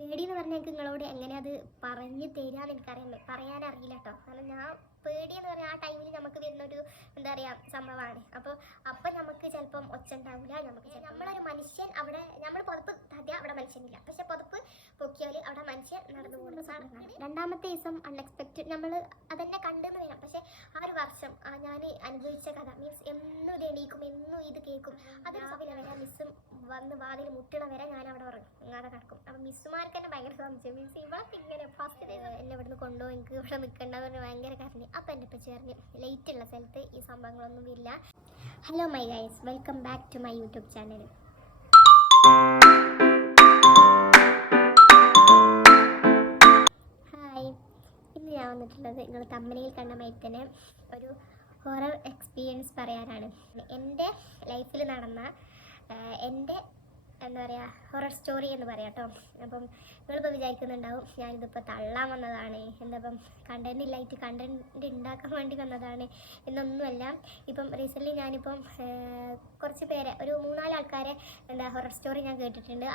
പേടി എന്ന് പറഞ്ഞാൽ എനിക്ക് നിങ്ങളോട് എങ്ങനെ അത് പറഞ്ഞു തരാമെന്ന് പറയാനറിയില്ല കേട്ടോ. കാരണം ഞാൻ പേടി എന്ന് പറഞ്ഞാൽ ആ ടൈമിൽ നമുക്ക് വരുന്നൊരു എന്താ പറയുക സംഭവമാണ്. അപ്പം നമുക്ക് ചിലപ്പം ഒച്ച ഉണ്ടാവില്ല. നമ്മളൊരു മനുഷ്യൻ അവിടെ നമ്മൾ പുതപ്പ് തട്ടിയാൽ അവിടെ മനുഷ്യനില്ല, പക്ഷെ പുതപ്പ് പൊക്കിയാൽ അവിടെ മനുഷ്യൻ നടന്നു പോകുന്ന സാധനമാണ്. രണ്ടാമത്തെ ദിവസം അൺഎക്സ്പെക്റ്റഡ് നമ്മൾ അതെന്നെ കണ്ടെന്ന് വരാം. പക്ഷെ ആ ഒരു വർഷം ഞാൻ അനുഭവിച്ച കഥ മീൻസ് എന്നും ഇത് എണീക്കും, എന്നും ഇത് കേൾക്കും. അത് രാവിലെ വരെ മിസ്സും വന്ന് വാതിൽ മുട്ടണ വരെ ഞാൻ അവിടെ ഉറങ്ങാതെ കിടക്കും. അപ്പം മിസ്സുമാർക്ക് തന്നെ ഭയങ്കര സംശയം, മീൻസ് ഇവളൊക്കെ ഇങ്ങനെ ഫസ്റ്റ് ഡേ എന്നെ ഇവിടുന്ന് കൊണ്ടുപോയി എനിക്ക് ഇവിടെ നിൽക്കേണ്ടതെന്ന് പറഞ്ഞ് ഭയങ്കര കരഞ്ഞ്. അപ്പം എൻ്റെ ഇപ്പം ചേർന്ന് ലേറ്റ് ഉള്ള സ്ഥലത്ത് ഈ സംഭവങ്ങളൊന്നും ഇല്ല. Hello my guys, welcome back to my YouTube channel. Hi, ഇന്ന് ഞാൻ വന്നിട്ടുള്ളത് നിങ്ങൾ തമ്പനയിൽ കണ്ട മൈത്തന്നെ ഒരു ഹൊറർ എക്സ്പീരിയൻസ് പറയാനാണ്. എൻ്റെ ലൈഫിൽ നടന്ന എൻ്റെ എന്താ പറയുക ഹൊറർ സ്റ്റോറി എന്ന് പറയാം കേട്ടോ. അപ്പം നിങ്ങളിപ്പോൾ വിചാരിക്കുന്നുണ്ടാവും ഞാനിതിപ്പോൾ തള്ളാൻ വന്നതാണ്, എന്താപ്പം കണ്ടൻറ്റില്ലായിട്ട് കണ്ടൻറ്റ് ഉണ്ടാക്കാൻ വേണ്ടി വന്നതാണ് എന്നൊന്നുമല്ല. ഇപ്പം റീസെൻ്റ്ലി ഞാനിപ്പം കുറച്ച് പേരെ ഒരു 3-4 ആൾക്കാരെ എന്താ ഹൊറർ സ്റ്റോറി ഞാൻ കേട്ടിട്ടുണ്ട്.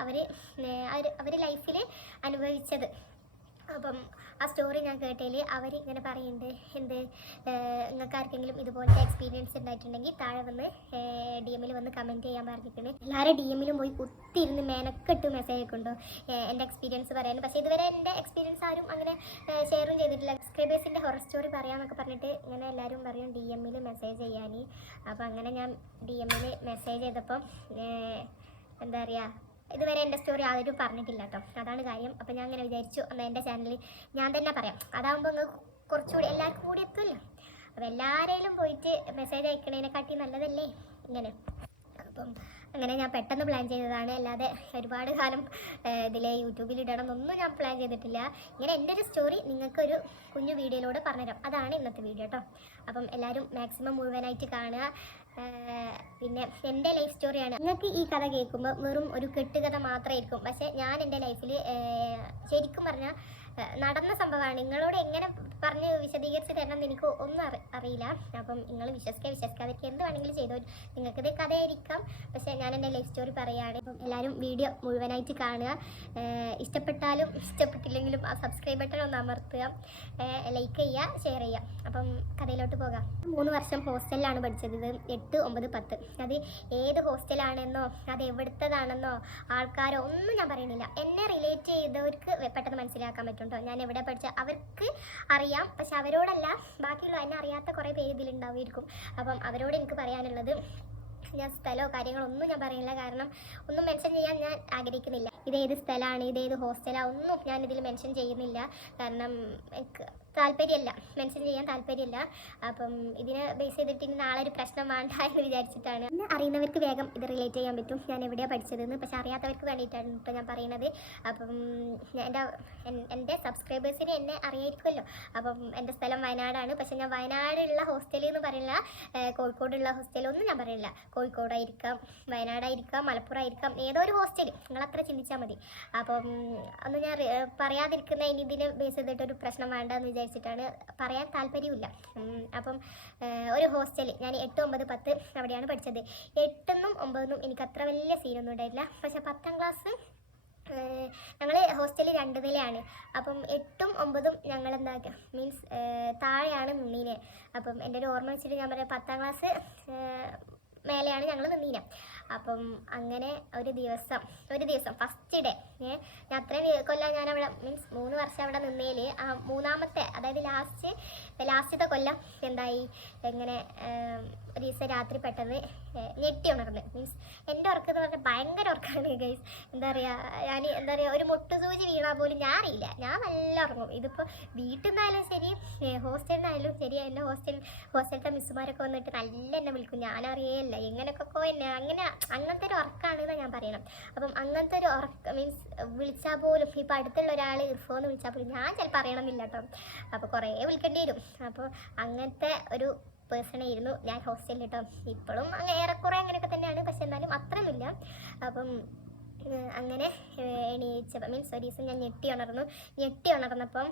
അവർ ലൈഫിൽ അനുഭവിച്ചത്. അപ്പം ആ സ്റ്റോറി ഞാൻ കേട്ടതിൽ അവർ ഇങ്ങനെ പറയുന്നുണ്ട്, നിങ്ങൾക്ക് ആർക്കെങ്കിലും ഇതുപോലത്തെ എക്സ്പീരിയൻസ് ഉണ്ടായിട്ടുണ്ടെങ്കിൽ താഴെ വന്ന് DM-ൽ വന്ന് കമൻറ്റ് ചെയ്യാൻ പറഞ്ഞിട്ടുണ്ട്. എല്ലാവരും DM-ലും പോയി കുത്തിയിരുന്ന് മെനക്കെട്ട് മെസ്സേജ് ഒക്കെ ഉണ്ടോ എൻ്റെ എക്സ്പീരിയൻസ് പറയാൻ. പക്ഷേ ഇതുവരെ എൻ്റെ എക്സ്പീരിയൻസ് ആരും അങ്ങനെ ഷെയറും ചെയ്തിട്ടില്ല. സബ്സ്ക്രൈബേഴ്സിൻ്റെ ഹൊറർ സ്റ്റോറി പറയാമെന്നൊക്കെ പറഞ്ഞിട്ട് ഇങ്ങനെ എല്ലാവരും പറയും DM-ൽ മെസ്സേജ് ചെയ്യാൻ. അപ്പോൾ അങ്ങനെ ഞാൻ DM-ൽ മെസ്സേജ് ചെയ്തപ്പം എന്താ പറയുക ഇതുവരെ എൻ്റെ സ്റ്റോറി ആരും പറഞ്ഞിട്ടില്ല കേട്ടോ. അതാണ് കാര്യം. അപ്പോൾ ഞാൻ അങ്ങനെ വിചാരിച്ചു എന്നാൽ എൻ്റെ ചാനലിൽ ഞാൻ തന്നെ പറയാം. അതാകുമ്പോൾ നിങ്ങൾക്ക് കുറച്ചുകൂടി എല്ലാവർക്കും കൂടി എത്തുമല്ലോ. അപ്പോൾ എല്ലാവരെയും പോയിട്ട് മെസ്സേജ് അയക്കണേനെക്കാട്ടി നല്ലതല്ലേ ഇങ്ങനെ. അപ്പം അങ്ങനെ ഞാൻ പെട്ടെന്ന് പ്ലാൻ ചെയ്തതാണ്, അല്ലാതെ ഒരുപാട് കാലം ഇതിൽ യൂട്യൂബിൽ ഇടണം എന്നൊന്നും ഞാൻ പ്ലാൻ ചെയ്തിട്ടില്ല. ഇങ്ങനെ എൻ്റെ ഒരു സ്റ്റോറി നിങ്ങൾക്കൊരു കുഞ്ഞു വീഡിയോയിലൂടെ പറഞ്ഞുതരാം. അതാണ് ഇന്നത്തെ വീഡിയോ കേട്ടോ. അപ്പം എല്ലാവരും മാക്സിമം മുഴുവനായിട്ട് കാണുക. പിന്നെ എൻ്റെ ലൈഫ് സ്റ്റോറിയാണ്. നിങ്ങൾക്ക് ഈ കഥ കേൾക്കുമ്പോൾ വെറും ഒരു കെട്ടുകഥ മാത്രമായിരിക്കും, പക്ഷേ ഞാൻ എൻ്റെ ലൈഫിൽ ശരിക്കും പറഞ്ഞാൽ നടന്ന സംഭവമാണ്. നിങ്ങളോട് എങ്ങനെ പറഞ്ഞ് വിശദീകരിച്ച് തരണം എന്ന് എനിക്ക് ഒന്നും അറിയില്ല. അപ്പം നിങ്ങൾ വിശ്വസിക്കാതിരിക്കുക എന്ത് വേണമെങ്കിലും ചെയ്തോ. നിങ്ങൾക്കിത് കഥയായിരിക്കാം, പക്ഷേ ഞാൻ എൻ്റെ ലൈഫ് സ്റ്റോറി പറയുകയാണ്. അപ്പം എല്ലാവരും വീഡിയോ മുഴുവനായിട്ട് കാണുക. ഇഷ്ടപ്പെട്ടാലും ഇഷ്ടപ്പെട്ടില്ലെങ്കിലും ആ സബ്സ്ക്രൈബ് ബട്ടൺ ഒന്ന് അമർത്തുക, ലൈക്ക് ചെയ്യുക, ഷെയർ ചെയ്യുക. അപ്പം കഥയിലോട്ട് പോകാം. 3 വർഷം ഹോസ്റ്റലിലാണ് പഠിച്ചത്. ഇത് 8, 9, 10. അത് ഏത് ഹോസ്റ്റലാണെന്നോ അത് എവിടുത്തതാണെന്നോ ആൾക്കാരോ ഒന്നും ഞാൻ പറയുന്നില്ല. എന്നെ റിലേറ്റ് ചെയ്തവർക്ക് പെട്ടെന്ന് മനസ്സിലാക്കാൻ പറ്റും കേട്ടോ. ഞാൻ എവിടെ പഠിച്ച അവർക്ക് അറിയാം, പക്ഷെ അവരോടല്ല, ബാക്കിയുള്ള എന്നെ അറിയാത്ത കുറേ പേര് ഇതിലുണ്ടാവുമായിരിക്കും. അപ്പം അവരോട് എനിക്ക് പറയാനുള്ളത്, ഞാൻ സ്ഥലമോ കാര്യങ്ങളോ ഒന്നും ഞാൻ പറയുന്നില്ല, കാരണം ഒന്നും മെൻഷൻ ചെയ്യാൻ ഞാൻ ആഗ്രഹിക്കുന്നില്ല. ഇതേത് സ്ഥലമാണ്, ഇതേത് ഹോസ്റ്റലാണ് ഒന്നും ഞാൻ ഇതിൽ മെൻഷൻ ചെയ്യുന്നില്ല. കാരണം എനിക്ക് താല്പര്യമല്ല, മെൻഷൻ ചെയ്യാൻ താല്പര്യമില്ല. അപ്പം ഇതിനെ ബേസ് ചെയ്തിട്ട് ഇനി നാളെ ഒരു പ്രശ്നം വേണ്ട എന്ന് വിചാരിച്ചിട്ടാണ്. എന്നെ അറിയുന്നവർക്ക് വേഗം ഇത് റിലേറ്റ് ചെയ്യാൻ പറ്റും ഞാൻ എവിടെയാണ് പഠിച്ചതെന്ന്. പക്ഷെ അറിയാത്തവർക്ക് വേണ്ടിയിട്ടാണ് ഇപ്പോൾ ഞാൻ പറയുന്നത്. അപ്പം എൻ്റെ സബ്സ്ക്രൈബേഴ്സിന് എന്നെ അറിയായിരിക്കുമല്ലോ. അപ്പം എൻ്റെ സ്ഥലം വയനാടാണ്, പക്ഷെ ഞാൻ വയനാടുള്ള ഹോസ്റ്റലിൽ എന്ന് പറയില്ല, കോഴിക്കോടുള്ള ഹോസ്റ്റലൊന്നും ഞാൻ പറയില്ല. കോഴിക്കോടായിരിക്കാം, വയനാടായിരിക്കാം, മലപ്പുറമായിരിക്കാം, ഏതോ ഒരു ഹോസ്റ്റൽ നിങ്ങളത്ര ചിന്തിച്ചാൽ മതി. അപ്പം അന്ന് ഞാൻ പറയാതിരിക്കുന്ന ഇനി ഇതിനെ ബേസ് ചെയ്തിട്ടൊരു പ്രശ്നം വേണ്ടെന്ന് വിചാരിച്ചിട്ടാണ്, പറയാൻ താല്പര്യമില്ല. അപ്പം ഒരു ഹോസ്റ്റൽ ഞാൻ 8, 9, 10 അവിടെയാണ് പഠിച്ചത്. 8-നും 9-നും എനിക്ക് അത്ര വലിയ സീനൊന്നും ഉണ്ടായിട്ടില്ല. പക്ഷെ 10ാം ക്ലാസ് ഞങ്ങൾ ഹോസ്റ്റലിൽ 2 നിലയാണ്. അപ്പം 8ഉം 9ഉം ഞങ്ങൾ എന്താക്കുക മീൻസ് താഴെയാണ് നിന്നീനെ. അപ്പം എൻ്റെ ഒരു ഓർമ്മ വെച്ചിട്ട് ഞാൻ പറയാം, 10ാം ക്ലാസ് മേലെയാണ് ഞങ്ങൾ നിന്നീനെ. അപ്പം അങ്ങനെ ഒരു ദിവസം ഫസ്റ്റ് ഡേ ഞാൻ അത്രയും കൊല്ലം ഞാൻ അവിടെ മീൻസ് 3 വർഷം അവിടെ നിന്നതിൽ ആ 3ാമത്തെ അതായത് ലാസ്റ്റത്തെ കൊല്ലം എന്തായി, എങ്ങനെ ഒരു ദിവസം രാത്രി പെട്ടെന്ന് ഞെട്ടി ഉണർന്ന്. മീൻസ് എൻ്റെ ഉറക്കം എന്ന് പറഞ്ഞാൽ ഭയങ്കര ഉറക്കമാണ് ഗൈസ്. എന്താ പറയുക ഒരു മുട്ടുസൂചി വീണാൽ പോലും ഞാൻ അറിയില്ല, ഞാൻ നല്ല ഉറങ്ങും. ഇതിപ്പോൾ വീട്ടിൽ നിന്നായാലും ശരി ഹോസ്റ്റലിൽ നിന്നായാലും ശരി, എൻ്റെ ഹോസ്റ്റലിലത്തെ മിസ്സുമാരൊക്കെ വന്നിട്ട് നല്ല എന്നെ വിളിക്കും, ഞാനറിയേയില്ല എങ്ങനെയൊക്കെ എന്നെ അങ്ങനത്തെ ഒരു ഉറക്കമാണെന്ന് ഞാൻ പറയണം. അപ്പം അങ്ങനത്തെ ഒരു ഉറക്കം മീൻസ് വിളിച്ചാൽ പോലും ഇപ്പോൾ അടുത്തുള്ള ഒരാൾ ഇർഫോന്ന് വിളിച്ചാൽ പോലും ഞാൻ ചിലപ്പോൾ അറിയണമെന്നില്ല കേട്ടോ. അപ്പോൾ കുറേ വിളിക്കേണ്ടി വരും. അപ്പോൾ അങ്ങനത്തെ ഒരു പേഴ്സണായിരുന്നു ഞാൻ ഹോസ്റ്റലിൽ കേട്ടോ. ഇപ്പോഴും ഏറെക്കുറെ അങ്ങനെയൊക്കെ തന്നെയാണ്, പക്ഷെ എന്നാലും അത്രയൊന്നുമില്ല. അപ്പം അങ്ങനെ എണീച്ചപ്പോൾ മീൻസ് ഒരു ദിവസം ഞാൻ ഞെട്ടി ഉണർന്നപ്പം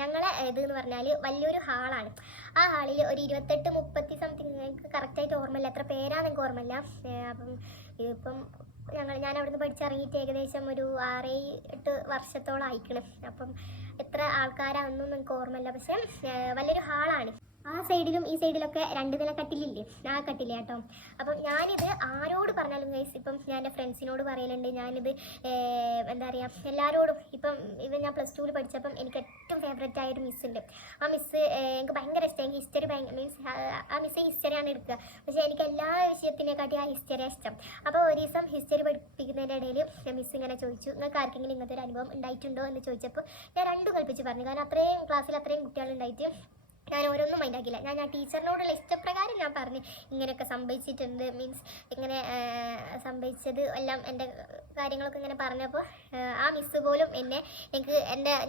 ഞങ്ങളെ ഇതെന്ന് പറഞ്ഞാൽ വലിയൊരു ഹാളാണ്. ആ ഹാളിൽ ഒരു 28-30 സംതിങ്, എനിക്ക് കറക്റ്റായിട്ട് ഓർമ്മയില്ല, എത്ര പേരാണെന്ന് എനിക്ക് ഓർമ്മയില്ല. അപ്പം ഇതിപ്പം ഞാൻ അവിടുന്ന് പഠിച്ചിറങ്ങിയിട്ട് ഏകദേശം ഒരു 6-8 വർഷത്തോളം ആയിക്കണം. അപ്പം എത്ര ആൾക്കാരാണെന്നൊന്നും എനിക്ക് ഓർമ്മയില്ല. പക്ഷേ വലിയൊരു ഹാളാണ്. ആ സൈഡിലും ഈ സൈഡിലൊക്കെ 2 നില കട്ടിലില്ലേ, ആ കട്ടില്ല കേട്ടോ. അപ്പം ഞാനിത് ആരോട് പറഞ്ഞാലും ഗൈസ്, ഇപ്പം ഞാൻ എൻ്റെ ഫ്രണ്ട്സിനോട് പറയലുണ്ട്, ഞാനിത് എന്താ പറയുക എല്ലാവരോടും. ഇവൻ ഞാൻ +2 പഠിച്ചപ്പം എനിക്ക് ഏറ്റവും ഫേവറേറ്റ് ആയൊരു മിസ്സുണ്ട്. ആ മിസ്സ് എനിക്ക് ഭയങ്കര ഇഷ്ടം. എനിക്ക് ഹിസ്റ്ററി മീൻസ് ആ മിസ്സ് ഹിസ്റ്ററിയാണ് എടുക്കുക. പക്ഷേ എനിക്ക് എല്ലാ വിഷയത്തിനെക്കാട്ടി ആ ഹിസ്റ്ററിയാണ് ഇഷ്ടം. അപ്പോൾ ഒരു ദിവസം ഹിസ്റ്ററി പഠിപ്പിക്കുന്നതിൻ്റെ ഇടയിൽ മിസ്സ് ഇങ്ങനെ ചോദിച്ചു, നിങ്ങൾക്ക് ആർക്കെങ്കിലും ഇങ്ങനത്തെ ഒരു അനുഭവം ഉണ്ടായിട്ടുണ്ടോ എന്ന് ചോദിച്ചപ്പോൾ ഞാൻ 2 കൽപ്പിച്ച് പറഞ്ഞു. കാരണം അത്രയും ക്ലാസ്സിൽ അത്രയും കുട്ടികളുണ്ടായിട്ട് ഞാൻ ഓരോന്നും മൈൻഡാക്കില്ല. ഞാൻ ടീച്ചറിനോടുള്ള ഇഷ്ടപ്രകാരം ഞാൻ പറഞ്ഞു ഇങ്ങനെയൊക്കെ സംഭവിച്ചിട്ടുണ്ട്, മീൻസ് ഇങ്ങനെ സംഭവിച്ചത് എല്ലാം എൻ്റെ കാര്യങ്ങളൊക്കെ ഇങ്ങനെ പറഞ്ഞപ്പോൾ ആ മിസ്സ് പോലും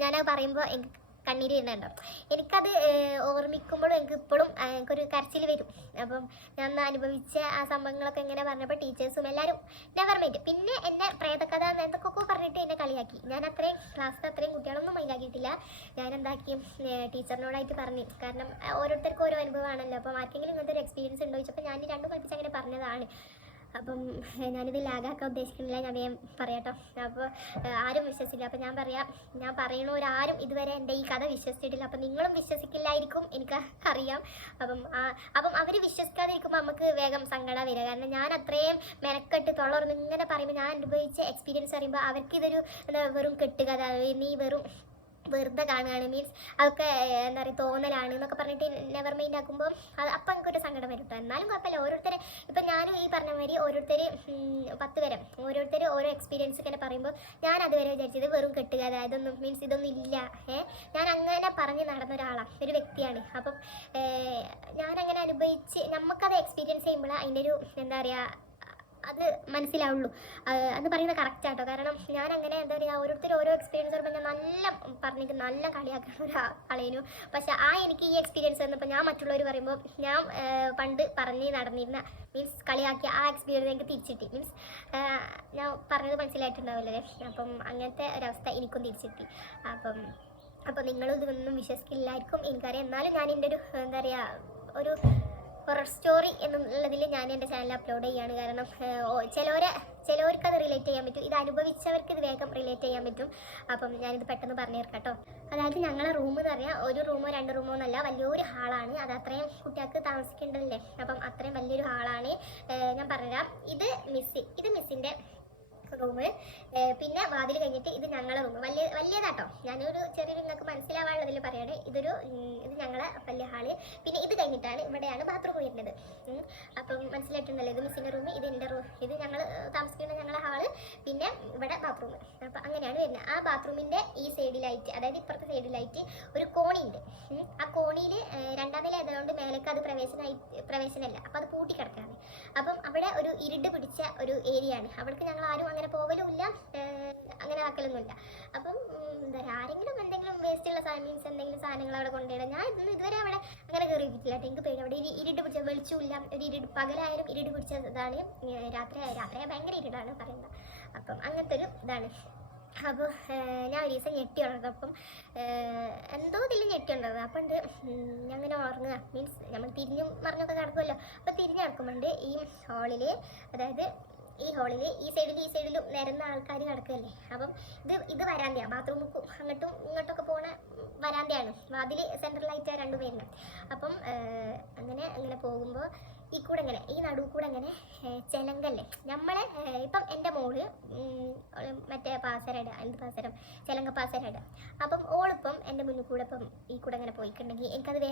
ഞാനത് പറയുമ്പോൾ എനിക്ക് കണ്ണീര് വരുന്നുണ്ടാവും. എനിക്കത് ഓർമ്മിക്കുമ്പോഴും എനിക്ക് ഇപ്പോഴും എനിക്കൊരു കരച്ചിൽ വരും. അപ്പം ഞാൻ അനുഭവിച്ച ആ സംഭവങ്ങളൊക്കെ ഇങ്ങനെ പറഞ്ഞപ്പോൾ ടീച്ചേഴ്സും എല്ലാവരും നെവർ മൈൻഡ്. പിന്നെ എന്നെ പ്രേതകഥ എന്തൊക്കെ പറഞ്ഞിട്ട് എന്നെ കളിയാക്കി. ഞാൻ അത്രയും ക്ലാസ്സിൽ അത്രയും കുട്ടികളൊന്നും മൈൻഡാക്കിയിട്ടില്ല. ഞാൻ എന്താക്കി ടീച്ചറിനോടായിട്ട് പറഞ്ഞു. കാരണം ഓരോരുത്തർക്കും ഓരോ അനുഭവമാണല്ലോ. അപ്പം ആർക്കെങ്കിലും ഇങ്ങനത്തെ ഒരു എക്സ്പീരിയൻസ് ഉണ്ടോ ചോദിച്ചപ്പോൾ ഞാൻ 2 കൽപ്പിച്ച് അങ്ങനെ പറഞ്ഞതാണ്. അപ്പം ഞാനിത് ലാഗാക്കാൻ ഉദ്ദേശിക്കുന്നില്ല, ഞാൻ വേഗം പറയാട്ടോ. അപ്പോൾ ആരും വിശ്വസിക്കില്ല. അപ്പം ഞാൻ പറയണവരാരും ഇതുവരെ എൻ്റെ ഈ കഥ വിശ്വസിച്ചിട്ടില്ല. അപ്പം നിങ്ങളും വിശ്വസിക്കില്ലായിരിക്കും, എനിക്ക് അറിയാം. അപ്പം അവർ വിശ്വസിക്കാതിരിക്കുമ്പോൾ നമുക്ക് വേഗം സങ്കടം വരിക. കാരണം ഞാൻ അത്രയും മെനക്കെട്ട് തൊള്ളർന്ന് ഇങ്ങനെ പറയുമ്പോൾ ഞാൻ അനുഭവിച്ച എക്സ്പീരിയൻസ് പറയുമ്പോൾ അവർക്കിതൊരു വെറും കെട്ടുകഥ, നീ വെറുതെ കാണുകയാണ്, മീൻസ് അതൊക്കെ എന്താ പറയുക തോന്നലാണ് എന്നൊക്കെ പറഞ്ഞിട്ട് നെവർ മൈൻഡ് ആക്കുമ്പോൾ അപ്പം എനിക്കൊരു സങ്കടം വരും കേട്ടോ. എന്നാലും കുഴപ്പമില്ല. ഓരോരുത്തർ ഇപ്പം ഞാനും ഈ പറഞ്ഞ മാതിരി ഓരോരുത്തർ 10 വരെ ഓരോരുത്തർ ഓരോ എക്സ്പീരിയൻസ് ഇങ്ങനെ പറയുമ്പോൾ ഞാൻ അതുവരെ വിചാരിച്ചത് വെറും കെട്ടുകഥ, ഇതൊന്നും മീൻസ് ഇതൊന്നും ഇല്ല. ഞാൻ അങ്ങനെ പറഞ്ഞ് നടന്ന ഒരാളാണ്, ഒരു വ്യക്തിയാണ്. അപ്പം ഞാനങ്ങനെ അനുഭവിച്ച് നമുക്കത് എക്സ്പീരിയൻസ് ചെയ്യുമ്പോൾ അതിൻ്റെ ഒരു എന്താ പറയുക അത് മനസ്സിലാവുള്ളൂ. അത് പറയുന്നത് കറക്റ്റാട്ടോ. കാരണം ഞാൻ അങ്ങനെ എന്താ പറയുക ഓരോരുത്തർ ഓരോ എക്സ്പീരിയൻസ് പറയുമ്പോൾ ഞാൻ നല്ല കളിയാക്കുന്ന ഒരാളേനു. പക്ഷെ എനിക്ക് ഈ എക്സ്പീരിയൻസ് വന്നപ്പോൾ ഞാൻ മറ്റുള്ളവർ പറയുമ്പോൾ ഞാൻ പണ്ട് പറഞ്ഞ് നടന്നിരുന്ന മീൻസ് കളിയാക്കിയ ആ എക്സ്പീരിയൻസ് എനിക്ക് തിരിച്ചിട്ടി. മീൻസ് ഞാൻ പറഞ്ഞത് മനസ്സിലായിട്ടുണ്ടാവില്ലേ. അപ്പം അങ്ങനത്തെ ഒരവസ്ഥ എനിക്കും തിരിച്ചിട്ടി. അപ്പം നിങ്ങളും ഇതൊന്നും വിശ്വസിക്കില്ലായിരിക്കും എനിക്കറിയാം. എന്നാലും ഞാൻ എൻ്റെ ഒരു എന്താ പറയുക ഒരു ഹൊറർ സ്റ്റോറി എന്നുള്ളതിൽ ഞാൻ എൻ്റെ ചാനൽ അപ്ലോഡ് ചെയ്യാണ്. കാരണം ചിലവർക്ക് അത് റിലേറ്റ് ചെയ്യാൻ പറ്റും. ഇത് അനുഭവിച്ചവർക്ക് ഇത് വേഗം റിലേറ്റ് ചെയ്യാൻ പറ്റും. അപ്പം ഞാനിത് പെട്ടെന്ന് പറഞ്ഞു തരാം കേട്ടോ. അതായത് ഞങ്ങളെ റൂം എന്ന് പറഞ്ഞാൽ 1 റൂമോ 2 റൂമോ എന്നല്ല, വലിയൊരു ഹാളാണ്. അത് അത്രയും കുട്ടികൾക്ക് താമസിക്കേണ്ടതല്ലേ. അപ്പം അത്രയും വലിയൊരു ഹാളാണ്. ഞാൻ പറഞ്ഞുതരാം. ഇത് മിസ്സിൻ്റെ റൂമ്. പിന്നെ വാതിൽ കഴിഞ്ഞിട്ട് ഇത് ഞങ്ങളെ റൂം. വലിയതാട്ടോ. ഞാനൊരു ചെറിയൊരു നിങ്ങൾക്ക് മനസ്സിലാവാനുള്ളതിൽ പറയാണ്. ഇത് ഞങ്ങളെ വലിയ ഹാള്. പിന്നെ ഇത് കഴിഞ്ഞിട്ടാണ് ഇവിടെയാണ് ബാത്റൂം വരുന്നത്. അപ്പം മനസ്സിലായിട്ടുണ്ടല്ലോ. ഇത് മിസ്സിൻ്റെ റൂം, ഇത് എൻ്റെ റൂം, ഇത് ഞങ്ങൾ താമസിക്കുന്ന ഞങ്ങളെ ഹാള്, പിന്നെ ഇവിടെ ബാത്റൂം. അപ്പം അങ്ങനെയാണ് വരുന്നത്. ആ ബാത്റൂമിൻ്റെ ഈ സൈഡിലായിട്ട്, അതായത് ഇപ്പുറത്തെ സൈഡിലായിട്ട് ഒരു കോണിയുണ്ട്. ആ കോണിയിൽ 2ാം നില ആയതുകൊണ്ട് മേലേക്ക് അത് പ്രവേശനമല്ല. അപ്പം അത് പൂട്ടി കിടക്കുകയാണ്. അപ്പം അവിടെ ഒരു ഇരുട്ട് പിടിച്ച ഒരു ഏരിയ ആണ്. അവിടേക്ക് ഞങ്ങൾ ആരും അങ്ങനെ പോകലുമില്ല, അങ്ങനെ ആക്കലൊന്നുമില്ല. അപ്പം എന്താ പറയുക ആരെങ്കിലും എന്തെങ്കിലും വേസ്റ്റുള്ള മീൻസ് എന്തെങ്കിലും സാധനങ്ങൾ അവിടെ കൊണ്ടുപോയിടാം. ഞാൻ ഇതുവരെ അവിടെ അങ്ങനെ കയറി വെക്കില്ല. എനിക്ക് പേടി. അവിടെ ഇരുട്ട് പിടിച്ച വെളിച്ചമില്ല. ഒരു പകലായാലും ഇരുട്ട് പിടിച്ചതാണ്. രാത്രി ഭയങ്കര ഇരുട്ടാണ് പറയുന്നത്. അപ്പം അങ്ങനത്തെ ഒരു ഇതാണ്. അപ്പോൾ ഞാൻ ഒരു ദിവസം ഞെട്ടി ഉണർന്നപ്പം എന്തോ ഇതിൽ ഞെട്ടി ഉണർന്നത്. അപ്പം ഉണ്ട് അങ്ങനെ ഉറങ്ങുക മീൻസ് നമ്മൾ തിരിഞ്ഞും മറിഞ്ഞൊക്കെ കിടക്കുമല്ലോ. അപ്പോൾ തിരിഞ്ഞ് കിടക്കുമ്പോണ്ട് ഈ ഹാളിൽ, അതായത് ഈ ഹാളിൽ ഈ സൈഡിലും നിരന്ന ആൾക്കാർ കിടക്കുകയല്ലേ. അപ്പം ഇത് വരാന്തയാണ്. ബാത്റൂമുക്കും അങ്ങോട്ടും ഇങ്ങോട്ടൊക്കെ പോണ വരാന്തയാണ്. വാതിൽ സെൻട്രലായിട്ട് 2 പേരുണ്ട്. അപ്പം അങ്ങനെ പോകുമ്പോൾ ഈ നടുവ് കൂടെ അങ്ങനെ ചിലങ്കല്ലേ നമ്മളെ ഇപ്പം എൻ്റെ മോള് മറ്റേ പാസരയിടുക, എന്ത് പാസരം, ചിലങ്ക പാസരയിടുക. അപ്പം ഓളിപ്പം എൻ്റെ മുന്നിൽ കൂടെ ഇപ്പം ഈ കൂടെ അങ്ങനെ പോയിട്ടുണ്ടെങ്കിൽ എനിക്കത്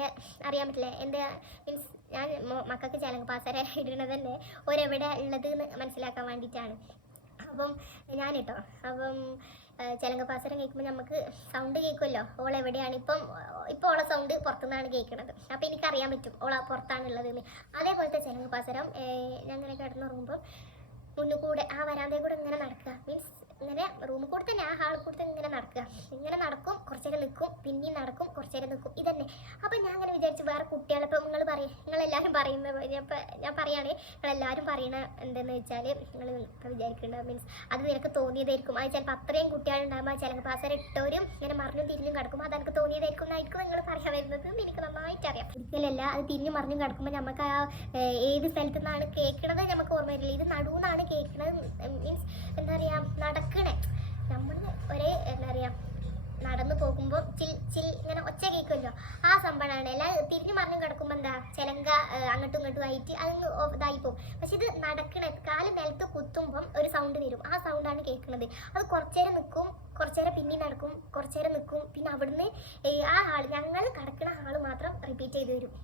അറിയാൻ പറ്റില്ല. എന്താ മീൻസ് ഞാൻ മക്കൾക്ക് ചിലങ്ക പാസര ഇടുന്നത് തന്നെ ഒരെവിടെ ഉള്ളത് എന്ന് മനസ്സിലാക്കാൻ വേണ്ടിയിട്ടാണ്. അപ്പം അപ്പം ചിലങ്ക പാസരം കേൾക്കുമ്പോൾ നമുക്ക് സൗണ്ട് കേൾക്കുമല്ലോ, ഓളെവിടെയാണ്. ഇപ്പം ഓളെ സൗണ്ട് പുറത്തുനിന്നാണ് കേൾക്കുന്നത്. അപ്പോൾ എനിക്കറിയാൻ പറ്റും ഓള പുറത്താണുള്ളതെന്ന്. അതേപോലത്തെ ചിലങ്ക പാസരം ഞാൻ ഇങ്ങനെ കിടന്നുറങ്ങുമ്പോൾ മുന്നിൽ കൂടെ ആ വരാന്തയിൽ കൂടെ ഇങ്ങനെ നടക്കുക. മീൻസ് ഇങ്ങനെ റൂമിൽ കൂടെ തന്നെ ആ ഹാളിൽ കൂടെ ഇങ്ങനെ നടക്കുക. ഇങ്ങനെ നടക്കും, കുറച്ച് നേരം നിൽക്കും, പിന്നെയും നടക്കും, കുറച്ച് നേരം നിൽക്കും, ഇതന്നെ. അപ്പം ഞാൻ അങ്ങനെ വിചാരിച്ചു വേറെ കുട്ടികളിപ്പോൾ നിങ്ങളെല്ലാവരും പറയുന്ന ഞാൻ പറയുകയാണെങ്കിൽ നിങ്ങളെല്ലാവരും പറയണ എന്തെന്ന് വെച്ചാൽ നിങ്ങൾ ഇപ്പോൾ വിചാരിക്കേണ്ടത് മീൻസ് അത് നിനക്ക് തോന്നിയതായിരിക്കും. അത് ചിലപ്പോൾ അത്രയും കുട്ടികളുണ്ടാകുമ്പോൾ ചിലപ്പോൾ പാസര ഇട്ടവരും ഇങ്ങനെ മറിഞ്ഞും തിരിഞ്ഞും കിടക്കും, അത് എനിക്ക് തോന്നിയതായിരിക്കും എന്നായിരിക്കും നിങ്ങൾ പറയാൻ വരുന്നത് എന്ന് എനിക്ക് നന്നായിട്ട് അറിയാം. ഒരിക്കലല്ല, അത് തിരിഞ്ഞും മറിഞ്ഞും കിടക്കുമ്പോൾ നമുക്ക് ആ ഏത് സ്ഥലത്തു നിന്നാണ് കേൾക്കണത് നമുക്ക് ഓർമ്മ വരില്ല. ഇത് നടുവെന്നാണ് കേൾക്കണത്, മീൻസ് എന്താ പറയുക നടക്കണേ. നമ്മൾ ഒരേ എന്താ പറയുക നടന്നു പോകുമ്പോൾ ചിൽ ഇങ്ങനെ ഒച്ച കേൾക്കുമല്ലോ, ആ സംഭവമാണ്. എല്ലാം തിരിഞ്ഞു മറിഞ്ഞും കിടക്കുമ്പോൾ എന്താ ചിലങ്ക അങ്ങോട്ടും ഇങ്ങോട്ടും ആയിട്ട് അതൊന്ന് ഇതായി പോകും. പക്ഷെ ഇത് നടക്കണേ കാല് നിലത്ത് കുത്തുമ്പം ഒരു സൗണ്ട് വരും, ആ സൗണ്ടാണ് കേൾക്കുന്നത്. അത് കുറച്ചേരം നിൽക്കും, കുറച്ചേരം പിന്നെയും നടക്കും, കുറച്ചേരം നിൽക്കും, പിന്നെ അവിടുന്ന് ആ ആൾ ഞങ്ങൾ കിടക്കുന്ന ആൾ മാത്രം റിപ്പീറ്റ് ചെയ്ത് വരും.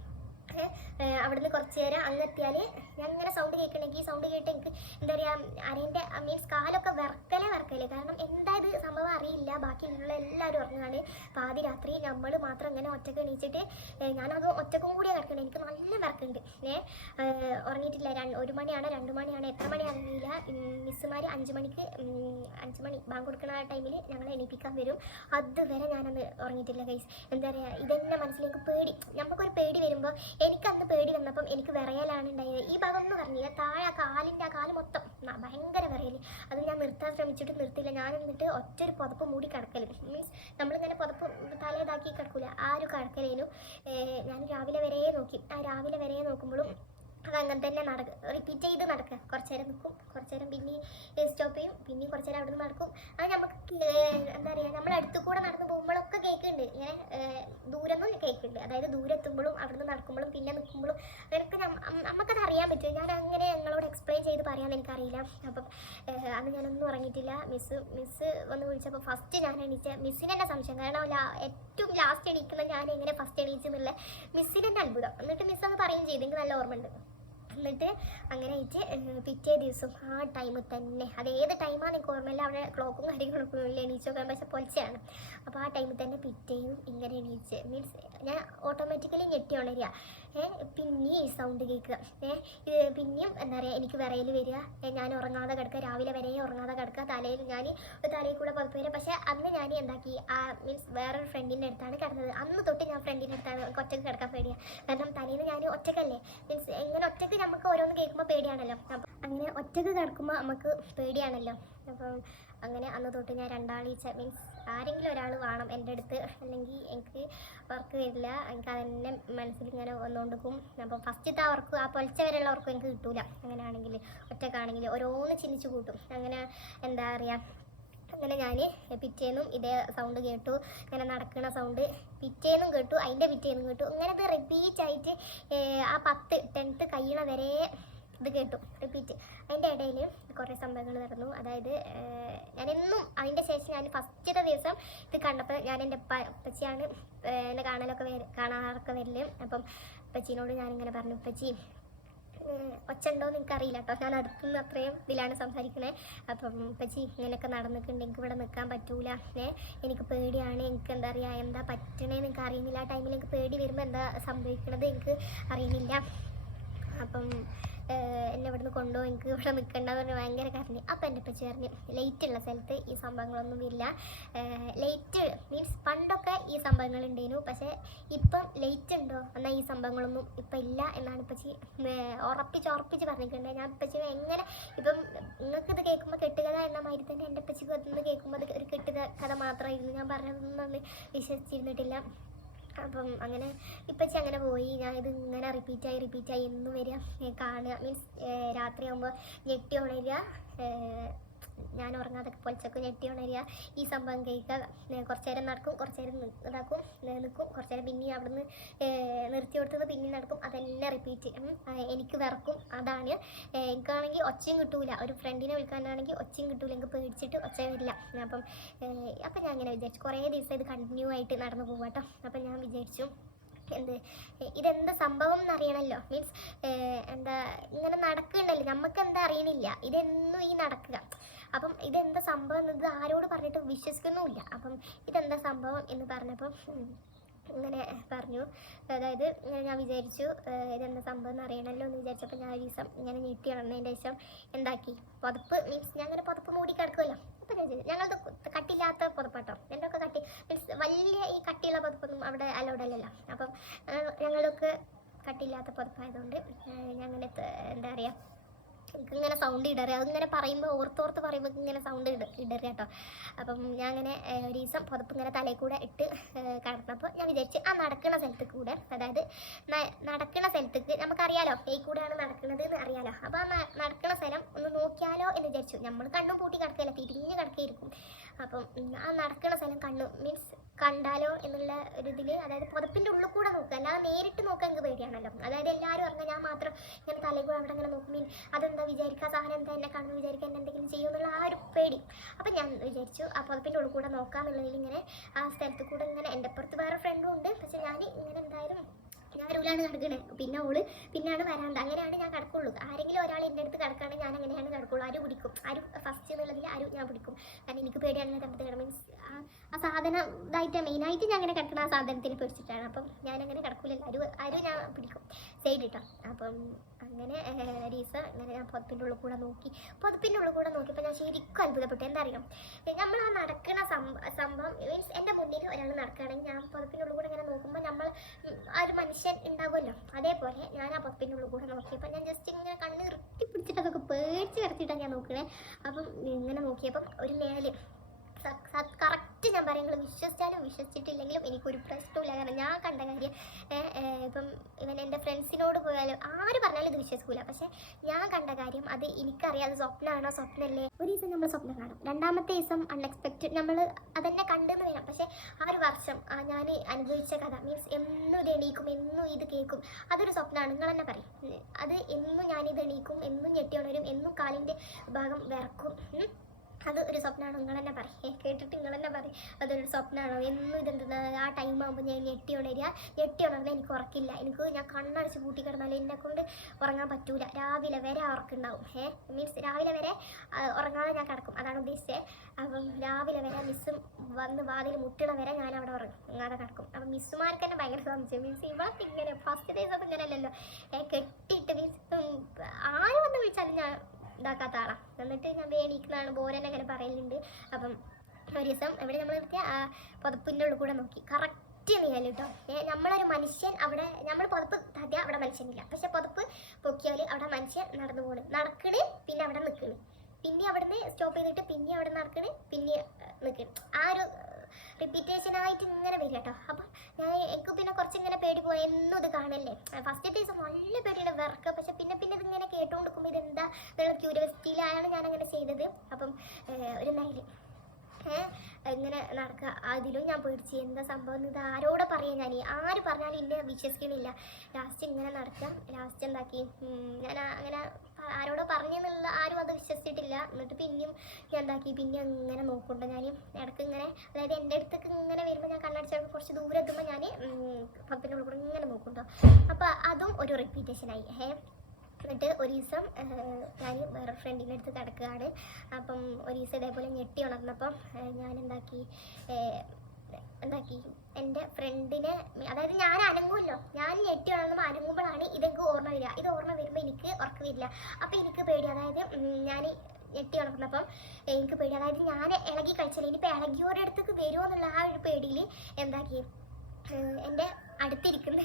അവിടുന്ന് കുറച്ച് നേരം അങ്ങെത്തിയാൽ ഞാൻ ഇങ്ങനെ സൗണ്ട് കേൾക്കണമെങ്കിൽ ഈ സൗണ്ട് കേട്ട് എനിക്ക് എന്താ പറയുക അരേൻ്റെ മീൻസ് കാലൊക്കെ വിറക്കലേ. കാരണം എന്താ ഇത് സംഭവം അറിയില്ല. ബാക്കിയുള്ള എല്ലാവരും ഉറങ്ങാണ്. പാതി രാത്രി നമ്മൾ മാത്രം ഇങ്ങനെ ഒറ്റക്ക് എണീച്ചിട്ട് ഞാനത് ഒറ്റക്കും കൂടി കിടക്കണം. എനിക്ക് നല്ല വിറക്കുന്നുണ്ട്. ഉറങ്ങിയിട്ടില്ല. 1 മണിയാണ് 2 മണിയാണ് എത്ര മണിയാണെന്നില്ല. മിസ്സുമാർ 5 മണി ബാങ്ക് കൊടുക്കുന്ന ടൈമിൽ ഞങ്ങളെ എണീപ്പിക്കാൻ വരും. അതുവരെ ഞാനന്ന് ഉറങ്ങിയിട്ടില്ല ഗൈസ്. എന്താ പറയുക ഇതെന്നെ മനസ്സിലേക്ക് പേടി, നമുക്കൊരു പേടി വരുമ്പോൾ എനിക്കന്ന് പേടി വന്നപ്പം എനിക്ക് വിറയലാണ് ഉണ്ടായത്. ഈ ഭാഗം ഒന്നും പറഞ്ഞില്ല, താഴെ കാലിൻ്റെ ആ കാല് മൊത്തം ഭയങ്കര വിറയൽ. അത് ഞാൻ നിർത്താൻ ശ്രമിച്ചിട്ട് നിർത്തില്ല. ഞാൻ എന്നിട്ട് ഒറ്റൊരു പുതപ്പ് മൂടി കിടക്കൽ, മീൻസ് നമ്മളിങ്ങനെ പുതപ്പ് തലേതാക്കി കിടക്കൂല, ആ ഒരു കിടക്കലേനും. ഞാൻ രാവിലെ വരെ നോക്കി. ആ രാവിലെ വരെ നോക്കുമ്പോഴും അതങ്ങനെ തന്നെ റിപ്പീറ്റ് ചെയ്ത് നടക്കുക. കുറച്ച് നേരം നിൽക്കും, കുറച്ച് നേരം പിന്നെ സ്റ്റോപ്പ് ചെയ്യും, പിന്നെ കുറച്ച് നേരം അവിടെ നിന്ന് നടക്കും. അത് നമുക്ക് എന്താ പറയുക നമ്മൾ അടുത്തു കൂടെ നടന്നു പോകുമ്പോഴൊക്കെ കേൾക്കുന്നുണ്ട്. ഇങ്ങനെ ദൂരം നിന്ന് കേൾക്കുന്നുണ്ട്. അതായത് ദൂരെ എത്തുമ്പോഴും അവിടെ നിന്ന് നടക്കുമ്പോഴും പിന്നെ നിൽക്കുമ്പോഴും എനിക്ക് നമുക്കത് അറിയാൻ പറ്റും. ഞാൻ അങ്ങനെ ഞങ്ങളോട് എക്സ്പ്ലെയിൻ ചെയ്ത് പറയാമെന്ന് എനിക്കറിയില്ല. അപ്പം അന്ന് ഞാനൊന്നും ഉറങ്ങിയിട്ടില്ല. മിസ്സ് വന്ന് വിളിച്ചപ്പോൾ ഫസ്റ്റ് ഞാൻ എണീച്ച മിസ്സിന് തന്നെ സംശയം. കാരണം ഏറ്റവും ലാസ്റ്റ് എണീക്കുന്ന ഞാൻ എങ്ങനെ ഫസ്റ്റ് എണീച്ചെന്നുള്ള മിസ്സിന് തന്നെ അത്ഭുതം. എന്നിട്ട് മിസ് ഒന്ന് പറയുകയും ചെയ്തു, എനിക്ക് നല്ല ഓർമ്മയുണ്ട്. എന്നിട്ട് അങ്ങനെ ആയിട്ട് പിറ്റേ ദിവസം ആ ടൈമിൽ തന്നെ, അത് ഏത് ടൈമാണ് എനിക്ക് ഓർമ്മയില്ല, അവിടെ ക്ലോക്കും കാര്യങ്ങളൊക്കെ ഇല്ല, എണീച്ച് നോക്കാൻ പക്ഷേ പൊളിച്ചാണ്. അപ്പോൾ ആ ടൈമിൽ തന്നെ പിറ്റേയും ഇങ്ങനെ എണീച്ച് മീൻസ് ഞാൻ ഓട്ടോമാറ്റിക്കലി ഞെട്ടി ഉണരുക. പിന്നെയും ഈ സൗണ്ട് കേൾക്കുക. ഇത് പിന്നെയും എന്താ പറയുക എനിക്ക് വിറയൽ വരിക. ഞാൻ ഉറങ്ങാതെ കിടക്കുക, രാവിലെ വരെ ഉറങ്ങാതെ കിടക്കുക. തലയിൽ കൂടെ പുറത്ത് വരിക. പക്ഷേ അന്ന് ഞാൻ എന്താക്കി മീൻസ് വേറൊരു ഫ്രണ്ടിൻ്റെ അടുത്താണ് കിടന്നത്. അന്ന് തൊട്ട് ഞാൻ ഫ്രണ്ടിൻ്റെ അടുത്താണ് ഒറ്റയ്ക്ക് കിടക്കാൻ പേടിയാണ്. കാരണം തലേന്ന് ഞാൻ ഒറ്റക്കല്ലേ, മീൻസ് എങ്ങനെ ഒറ്റയ്ക്ക് നമുക്ക് ഓരോന്ന് കേൾക്കുമ്പോൾ പേടിയാണല്ലോ. അപ്പം അങ്ങനെ ഒറ്റയ്ക്ക് കിടക്കുമ്പോൾ നമുക്ക് പേടിയാണല്ലോ. അപ്പം അങ്ങനെ അന്ന് തൊട്ട് ഞാൻ രണ്ടാളീച്ച മീൻസ് ആരെങ്കിലും ഒരാൾ വേണം എൻ്റെ അടുത്ത്, അല്ലെങ്കിൽ എനിക്ക് വർക്ക് വരില്ല. എനിക്ക് അതന്നെ മനസ്സിലിങ്ങനെ വന്നുകൊണ്ടിരിക്കും. അപ്പോൾ ഫസ്റ്റത്തെ അവർക്ക് ആ പൊലിച്ച വരെയുള്ള ഉറക്കം എനിക്ക് കിട്ടൂല. അങ്ങനെയാണെങ്കിൽ ഒറ്റക്കാണെങ്കിൽ ഓരോന്ന് ചിന്തിച്ച് കൂട്ടും. അങ്ങനെ എന്താ പറയുക, അങ്ങനെ ഞാൻ പിറ്റേന്നും ഇതേ സൗണ്ട് കേട്ടു. ഇങ്ങനെ നടക്കുന്ന സൗണ്ട് പിറ്റേന്നും കേട്ടു, അതിൻ്റെ പിറ്റേന്നും കേട്ടു. ഇങ്ങനെ ഇത് റിപ്പീറ്റായിട്ട് ആ 10th കഴിയണ വരെ ഇത് കേട്ടു റിപ്പീറ്റ്. അതിൻ്റെ ഇടയിൽ കുറേ സംഭവങ്ങൾ നടന്നു. അതായത് ഞാനെന്നും അതിൻ്റെ ശേഷം ഞാൻ ഫസ്റ്റത്തെ ദിവസം ഇത് കണ്ടപ്പോൾ ഞാൻ എൻ്റെ ഉപ്പച്ചിയാണ് എന്നെ കാണാറൊക്കെ വരില്ല. അപ്പം ഉപ്പച്ചീനോട് ഞാനിങ്ങനെ പറഞ്ഞു, ഉപ്പച്ചി ഒച്ച ഉണ്ടോയെന്ന് എനിക്കറിയില്ല കേട്ടോ, ഞാൻ അടുത്തുനിന്ന് അത്രയും ഇതിലാണ് സംസാരിക്കണേ. അപ്പം ഉപ്പച്ചി ഇങ്ങനെയൊക്കെ നടന്നിട്ടുണ്ട്, എനിക്ക് ഇവിടെ നിൽക്കാൻ പറ്റൂല, എനിക്ക് പേടിയാണ്, എനിക്ക് എന്താ പറയുക എന്താ പറ്റണേന്ന് എനിക്ക് അറിയുന്നില്ല. ആ ടൈമിൽ എനിക്ക് പേടി വരുമ്പോൾ എന്താ സംഭവിക്കണത് എനിക്ക് അറിയുന്നില്ല. അപ്പം എന്നെ ഇവിടുന്ന് കൊണ്ടുപോകും, എനിക്ക് ഇവിടെ നിൽക്കേണ്ടതെന്ന് പറഞ്ഞ് ഭയങ്കര കരഞ്ഞു. അപ്പം എൻ്റെ ഉപ്പച്ചി പറഞ്ഞു ലൈറ്റുള്ള സ്ഥലത്ത് ഈ സംഭവങ്ങളൊന്നും ഇല്ല. ലൈറ്റ് മീൻസ് പണ്ടൊക്കെ ഈ സംഭവങ്ങൾ ഉണ്ടായിരുന്നു, പക്ഷേ ഇപ്പം ലൈറ്റ് ഉണ്ടോ എന്നാൽ ഈ സംഭവങ്ങളൊന്നും ഇപ്പം ഇല്ല എന്നാണ് ഉപ്പച്ചി ഉറപ്പിച്ച് പറഞ്ഞിട്ടുണ്ട്. ഞാൻ ഉപ്പച്ചി എങ്ങനെ ഇപ്പം നിങ്ങൾക്കിത് കേൾക്കുമ്പോൾ കെട്ടുകഥ എന്ന മാതിരി തന്നെ എൻ്റെ ഉപ്പച്ചിക്ക് അതൊന്ന് കേൾക്കുമ്പോൾ അത് ഒരു കെട്ടുകഥ മാത്രമായിരുന്നു. ഞാൻ പറഞ്ഞതൊന്നും വിശ്വസിച്ചിരുന്നിട്ടില്ല. അപ്പം അങ്ങനെ ഇപ്പച്ചി അങ്ങനെ പോയി. ഞാൻ ഇത് ഇങ്ങനെ റിപ്പീറ്റായി എന്നും വരിക കാണുക. മീൻസ് രാത്രിയാകുമ്പോൾ ഞെട്ടി ഉണരുക, ഞാൻ ഉറങ്ങാതെ പൊളിച്ചൊക്കെ ഞെട്ടി ഉണരുക, ഈ സംഭവം കേൾക്കുക. കുറച്ച് നേരം നടക്കും, കുറച്ച് നേരം നിൽക്കും, കുറച്ച് നേരം പിന്നെ അവിടുന്ന് നിർത്തി കൊടുത്തത് പിന്നെ നടക്കും. അതെല്ലാം റിപ്പീറ്റ്. എനിക്ക് വിറക്കും. അതാണ് എനിക്കാണെങ്കിൽ ഒച്ചയും കിട്ടൂല. ഒരു ഫ്രണ്ടിനെ വിളിക്കാനാണെങ്കിൽ ഒച്ചയും കിട്ടൂല, എനിക്ക് പേടിച്ചിട്ട് ഒച്ച വരില്ല. അപ്പം ഞാൻ അങ്ങനെ വിചാരിച്ചു കുറേ ദിവസം ഇത് കണ്ടിന്യൂ ആയിട്ട് നടന്നു പോകും കേട്ടോ. അപ്പം ഞാൻ വിചാരിച്ചു ഇതെന്താ സംഭവം എന്നറിയണമല്ലോ. മീൻസ് എന്താ ഇങ്ങനെ നടക്കുന്നുണ്ടല്ലോ, നമുക്ക് എന്താ അറിയണില്ല, ഇതെന്നും ഈ നടക്കുക. അപ്പം ഇതെന്താ സംഭവം എന്നത് ആരോട് പറഞ്ഞിട്ട് വിശ്വസിക്കുന്നുമില്ല. അപ്പം ഇതെന്താ സംഭവം എന്ന് പറഞ്ഞപ്പം ഇങ്ങനെ പറഞ്ഞു. അതായത് ഞാൻ വിചാരിച്ചു ഇതെന്താ സംഭവം എന്ന് അറിയണമല്ലോ എന്ന് വിചാരിച്ചപ്പോൾ ഞാൻ ഒരു ദിവസം ഇങ്ങനെ ഞെട്ടി ഉണർന്നതിൻ്റെ ശേഷം എന്താക്കി പുതപ്പ് മീൻസ് ഞാൻ അങ്ങനെ പുതപ്പ് മൂടി കിടക്കുമല്ലോ. അപ്പം ഞാൻ ഞങ്ങളത് കട്ടില്ലാത്ത പുതപ്പാട്ടോ, അവിടെ അലൗഡ് അല്ലല്ലോ. അപ്പം ഞങ്ങൾക്ക് കട്ടില്ലാത്ത പുതപ്പായതുകൊണ്ട് ഞാൻ അങ്ങനെ എന്താ പറയുക, എനിക്കിങ്ങനെ സൗണ്ട് ഇടറി, അതിങ്ങനെ പറയുമ്പോൾ ഓർത്തോർത്ത് പറയുമ്പോൾ ഇങ്ങനെ സൗണ്ട് ഇടറി കേട്ടോ. അപ്പം ഞാൻ അങ്ങനെ ഒരു ദിവസം പുതപ്പ് ഇങ്ങനെ തലയിൽ കൂടെ ഇട്ട് കിടന്നപ്പോൾ ഞാൻ വിചാരിച്ച് ആ നടക്കുന്ന സ്ഥലത്ത് കൂടെ, അതായത് നടക്കുന്ന സ്ഥലത്തേക്ക് നമുക്കറിയാലോ ഈ കൂടെയാണ് നടക്കുന്നത് എന്ന് അറിയാലോ. അപ്പോൾ ആ നടക്കുന്ന സ്ഥലം ഒന്ന് നോക്കിയാലോ എന്ന് വിചാരിച്ചു. നമ്മൾ കണ്ണും പൂട്ടി കിടക്കില്ല, തിരിഞ്ഞ് കിടക്കുകയായിരിക്കും. അപ്പം ആ നടക്കുന്ന സ്ഥലം മീൻസ് കണ്ടാലോ എന്നുള്ള ഒരു ഇതിൽ, അതായത് പുതപ്പിൻ്റെ ഉള്ളിൽ കൂടെ നോക്കുക, അല്ലാതെ നേരിട്ട് നോക്കാൻ എനിക്ക് പേടിയാണല്ലോ. അതായത് എല്ലാവരും ഇറങ്ങാൻ, ഞാൻ മാത്രം ഇങ്ങനെ തലയിൽ കൂടെ അവിടെ ഇങ്ങനെ നോക്കും. മീൻ അതെന്താ വിചാരിക്കുക, സാധനം എന്താ എന്നെ കാണുമ്പോൾ വിചാരിക്കുക എന്നെ എന്തെങ്കിലും ചെയ്യുമെന്നുള്ള ആ ഒരു പേടി. അപ്പം ഞാൻ വിചാരിച്ചു ആ പുതപ്പിൻ്റെ ഉള്ളിൽ കൂടെ നോക്കാമെന്നുള്ളതിൽ ഇങ്ങനെ ആ സ്ഥലത്ത് കൂടെ ഇങ്ങനെ, എൻ്റെ പുറത്ത് വേറെ ഫ്രണ്ടും ഉണ്ട്, പക്ഷെ ഞാൻ ഇങ്ങനെ എന്തായാലും ഞാൻ റൂലാണ് കിടക്കണേ, പിന്നെ ഓള് പിന്നെയാണ് വരാണ്ട്, അങ്ങനെയാണ് ഞാൻ കിടക്കുള്ളൂ. ആരെങ്കിലും ഒരാൾ എൻ്റെ അടുത്ത് കിടക്കുകയാണെങ്കിൽ ഞാൻ അങ്ങനെയാണ് കിടക്കുള്ളൂ. ആര് പിടിക്കും, ആര് ഫസ്റ്റ് എന്നുള്ളതിൽ ആരും ഞാൻ പിടിക്കും. കാരണം എനിക്ക് പേടിയാണ് തണുത്ത് കിടക്കും. മീൻസ് ആ സാധനം ഇതായിട്ട് മെയിനായിട്ട് ഞാൻ അങ്ങനെ കിടക്കണം ആ സാധനത്തിന് പിടിച്ചിട്ടാണ്. അപ്പം ഞാനങ്ങനെ കിടക്കില്ലല്ലോ, ആരും ഞാൻ പിടിക്കും സൈഡ് ഇട്ടോ. അപ്പം അങ്ങനെ രീസ ഇങ്ങനെ ഞാൻ പുതപ്പിൻ്റെ ഉള്ളിൽ കൂടെ നോക്കിയപ്പോൾ ഞാൻ ശരിക്കും അത്ഭുതപ്പെട്ടു. എന്താ അറിയാം, നമ്മൾ ആ നടക്കുന്ന സംഭവം മീൻസ് എൻ്റെ മുന്നിൽ ഒരാൾ നടക്കുകയാണെങ്കിൽ ഞാൻ പുതപ്പിൻ്റെ ഉള്ളിൽ കൂടെ ഇങ്ങനെ നോക്കുമ്പോൾ നമ്മൾ ആ ഒരു മനുഷ്യൻ ഉണ്ടാകുമല്ലോ, അതേപോലെ ഞാൻ ആ പുതപ്പിൻ്റെ ഉള്ളിൽ കൂടെ നോക്കിയപ്പോൾ ഞാൻ ജസ്റ്റ് ഇങ്ങനെ കണ്ണ് ഇറുക്കി പിടിച്ചിട്ട് അതൊക്കെ പേടിച്ച് കിടത്തിയിട്ടാണ് ഞാൻ നോക്കണേ. അപ്പം ഇങ്ങനെ നോക്കിയപ്പം ഒരു മേല് കറക്റ്റ് ഞാൻ പറയും, നിങ്ങൾ വിശ്വസിച്ചാലും വിശ്വസിച്ചിട്ടില്ലെങ്കിലും എനിക്കൊരു പ്രശ്നമില്ല. കാരണം ഞാൻ കണ്ട കാര്യം, ഇപ്പം ഇവൻ എൻ്റെ ഫ്രണ്ട്സിനോട് പോയാലും ആര് പറഞ്ഞാലും ഇത് വിശ്വസിക്കില്ല. പക്ഷേ ഞാൻ കണ്ട കാര്യം അത് എനിക്കറിയാം, അത് സ്വപ്നമാണോ സ്വപ്നമല്ലേ. ഒരു ദിവസം നമ്മൾ സ്വപ്നം കാണും, രണ്ടാമത്തെ ദിവസം അൺഎക്സ്പെക്റ്റഡ് നമ്മൾ അതെന്നെ കണ്ടെന്ന് വരാം. പക്ഷേ ആ ഒരു വർഷം ഞാൻ അനുഭവിച്ച കഥ മീൻസ് എന്നും ഇത് എണീക്കും, എന്നും ഇത് കേൾക്കും, അതൊരു സ്വപ്നമാണ്. നിങ്ങൾ തന്നെ പറയും, അത് എന്നും ഞാനിത് എണീക്കും, എന്നും ഞെട്ടി ഉണരും, എന്നും കാലിൻ്റെ ഭാഗം വിറക്കും, അത് ഒരു സ്വപ്നമാണോ? നിങ്ങൾ തന്നെ പറയും, കേട്ടിട്ട് നിങ്ങൾ തന്നെ പറയും അതൊരു സ്വപ്നമാണോ. എന്നും ഇതെന്താ ആ ടൈം ആകുമ്പോൾ ഞാൻ ഞെട്ടി ഉണർന്നാൽ എനിക്ക് ഉറക്കില്ല. ഞാൻ കണ്ണടച്ച് പൂട്ടി കിടന്നാലും എന്നെ കൊണ്ട് ഉറങ്ങാൻ പറ്റൂല. രാവിലെ വരെ ഉറക്കുണ്ടാവും. മീൻസ് രാവിലെ വരെ ഉറങ്ങാതെ ഞാൻ കിടക്കും, അതാണ് ഉദ്ദേശിച്ചത്. അപ്പം രാവിലെ വരെ മിസ്സും വന്ന് വാതിൽ മുട്ടണ വരെ ഞാൻ അവിടെ ഉറങ്ങാതെ കിടക്കും. അപ്പം മിസ്സുമാർക്ക് തന്നെ ഭയങ്കര സംശയം, മീൻസ് ഇവളൊക്കെ ഇങ്ങനെ ഫസ്റ്റ് ദിവസം ഇങ്ങനെ അല്ലല്ലോ, കെട്ടിയിട്ട് മീൻസ് ആര് വന്ന് വിളിച്ചാലും ഞാൻ ഇതാക്കാത്ത ആളാണ്. എന്നിട്ട് ഞാൻ വേണിക്കുന്നതാണ് ബോരനെ അങ്ങനെ പറയലുണ്ട്. അപ്പം ഒരു ദിവസം എവിടെ നമ്മൾ നിർത്തിയ പുതപ്പിൻ്റെ ഉള്ളിൽ കൂടെ നോക്കി, കറക്റ്റ് നീയല്ലോ കേട്ടോ. നമ്മളൊരു മനുഷ്യൻ അവിടെ, നമ്മൾ പുതപ്പ് തട്ടിയാൽ അവിടെ മനുഷ്യനില്ല, പക്ഷെ പുതപ്പ് പൊക്കിയാൽ അവിടെ മനുഷ്യൻ നടക്കണ്, പിന്നെ അവിടെ നിൽക്കണ്, പിന്നെ അവിടുന്ന് സ്റ്റോപ്പ് ചെയ്തിട്ട് പിന്നെ അവിടെ നടക്കണ്, പിന്നെ നിൽക്കണ്, ആ ഒരു റിപ്പീറ്റേഷനായിട്ട് ഇങ്ങനെ വരിക കേട്ടോ. അപ്പം എനിക്ക് പിന്നെ കുറച്ചിങ്ങനെ പേടി പോയി, എന്നും ഇത് കാണല്ലേ. ഫസ്റ്റ് ദിവസം നല്ല പേടിയുടെ വിറക്കുക, പക്ഷെ പിന്നെ ഇതിങ്ങനെ കേട്ടുകൊണ്ടിരിക്കുമ്പോൾ ഇതെന്താ എന്നുള്ള ക്യൂരിയോസിറ്റിയിലാണ് ഞാനങ്ങനെ ചെയ്തത്. അപ്പം ഒരു നൈല് ഇങ്ങനെ നടക്കുക, അതിലും ഞാൻ പേടിച്ച് എന്താ സംഭവം, ഇത് ആരോടെ പറയാം, ഞാൻ ആര് പറഞ്ഞാലും ഇന്നെ വിശ്വസിക്കണില്ല. ലാസ്റ്റ് ഇങ്ങനെ നടക്കാം, ലാസ്റ്റ് എന്താക്കി ഞാൻ അങ്ങനെ ആരോടോ പറഞ്ഞെന്നുള്ള ആരും അത് വിശ്വസിച്ചിട്ടില്ല. എന്നിട്ട് പിന്നെയും ഞാൻ എന്താക്കി, പിന്നെ ഇങ്ങനെ നോക്കുന്നുണ്ടോ ഞാൻ ഇടയ്ക്ക് ഇങ്ങനെ, അതായത് എൻ്റെ അടുത്തേക്ക് ഇങ്ങനെ വരുമ്പോൾ ഞാൻ കണ്ണടിച്ചാൽ കുറച്ച് ദൂരെ എത്തുമ്പോൾ ഞാൻ പപ്പിൻ്റെ ഉള്ളിൽ കൂടെ ഇങ്ങനെ നോക്കുന്നുണ്ടോ. അപ്പോൾ അതും ഒരു റിപ്പീറ്റേഷനായി. എന്നിട്ട് ഒരു ദിവസം ഞാൻ വേറെ ഫ്രണ്ടിൻ്റെ അടുത്ത് കിടക്കുകയാണ്. അപ്പം ഒരു ദിവസം ഇതേപോലെ ഞെട്ടി ഉണർന്നപ്പം ഞാൻ എന്താക്കി എൻ്റെ ഫ്രണ്ടിനെ, അതായത് ഞാൻ അനങ്ങുമല്ലോ, ഞാൻ ഞെട്ടി ഉണർന്നുമ്പോൾ അനങ്ങുമ്പോഴാണ് ഇതെനിക്ക് ഓർമ്മ വരിക. ഇത് ഓർമ്മ വരുമ്പോൾ എനിക്ക് ഉറക്കം വരില്ല. അപ്പോൾ എനിക്ക് പേടി, അതായത് ഞാൻ ഞെട്ടി ഉണർന്നപ്പം എനിക്ക് പേടി, അതായത് ഞാൻ ഇളകി കളിച്ചില്ല, ഇനിയിപ്പോൾ ഇളകിയോരുടെ അടുത്തേക്ക് വരുമോ എന്നുള്ള ആ ഒരു പേടിയിൽ എന്താക്കി, എൻ്റെ അടുത്തിരിക്കുന്ന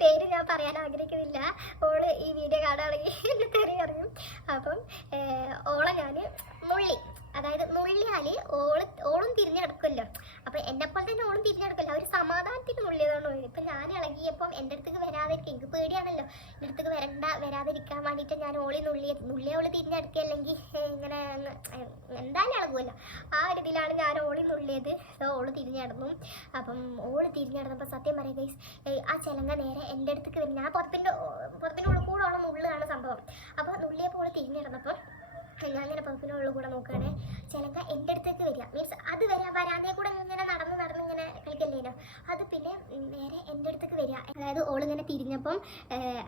പേര് ഞാൻ പറയാൻ ആഗ്രഹിക്കുന്നില്ല, ഓള് ഈ വീഡിയോ കാണുകയാണെങ്കിൽ എൻ്റെ തെറി അറിയും. അപ്പം ഓളെ ഞാൻ നുള്ളി, അതായത് നുള്ളിയാൽ ഓളും തിരിഞ്ഞെടുക്കുമല്ലോ. അപ്പം എന്നെപ്പോലെ തന്നെ ഓളും തിരിഞ്ഞെടുക്കുമല്ലോ, ഒരു സമാധാനത്തിന് നുള്ളിയതാണ്. ഇപ്പം ഞാൻ ഇളകിയപ്പം എൻ്റെ അടുത്തേക്ക് വരാതിരിക്കും, എനിക്ക് പേടിയാണല്ലോ, എൻ്റെ അടുത്തേക്ക് വരാതിരിക്കാൻ വേണ്ടിയിട്ട് ഞാൻ നുള്ളിയ ഓള് തിരിഞ്ഞെടുക്കുകയല്ലെങ്കിൽ ഇങ്ങനെ എന്തായാലും ഇളകുമല്ലോ, ആ ഒരു ഇതിലാണ് ഞാൻ ഓളി നുള്ളിയത്. ഓള് തിരിഞ്ഞടന്നു. അപ്പം ഓള് തിരിഞ്ഞടന്നപ്പോൾ സത്യം പറയുക ഗൈസ്, ആ ചിലങ്ക നേരെ എൻ്റെ അടുത്തേക്ക് വരും. ഞാൻ പുറത്തിൻ്റെ ഉള്ളിൽ കൂടെ ഓളം നുള്ളുകയാണ് സംഭവം. അപ്പോൾ നുള്ളിയപ്പോൾ ഓള് തിരിഞ്ഞടന്നപ്പോൾ ഞാൻ ഇങ്ങനെ പുറത്തിൻ്റെ ഉള്ളിൽ കൂടെ നോക്കുകയാണ്, ചിലങ്ക എൻ്റെ അടുത്തേക്ക് വരിക, മീൻസ് അത് വരാതെ കൂടെ ഇങ്ങനെ നടന്ന് ഇങ്ങനെ കളിക്കല്ലേനോ, അത് പിന്നെ നേരെ എൻ്റെ അടുത്തേക്ക് വരിക. അതായത് ഓളിങ്ങനെ തിരിഞ്ഞപ്പം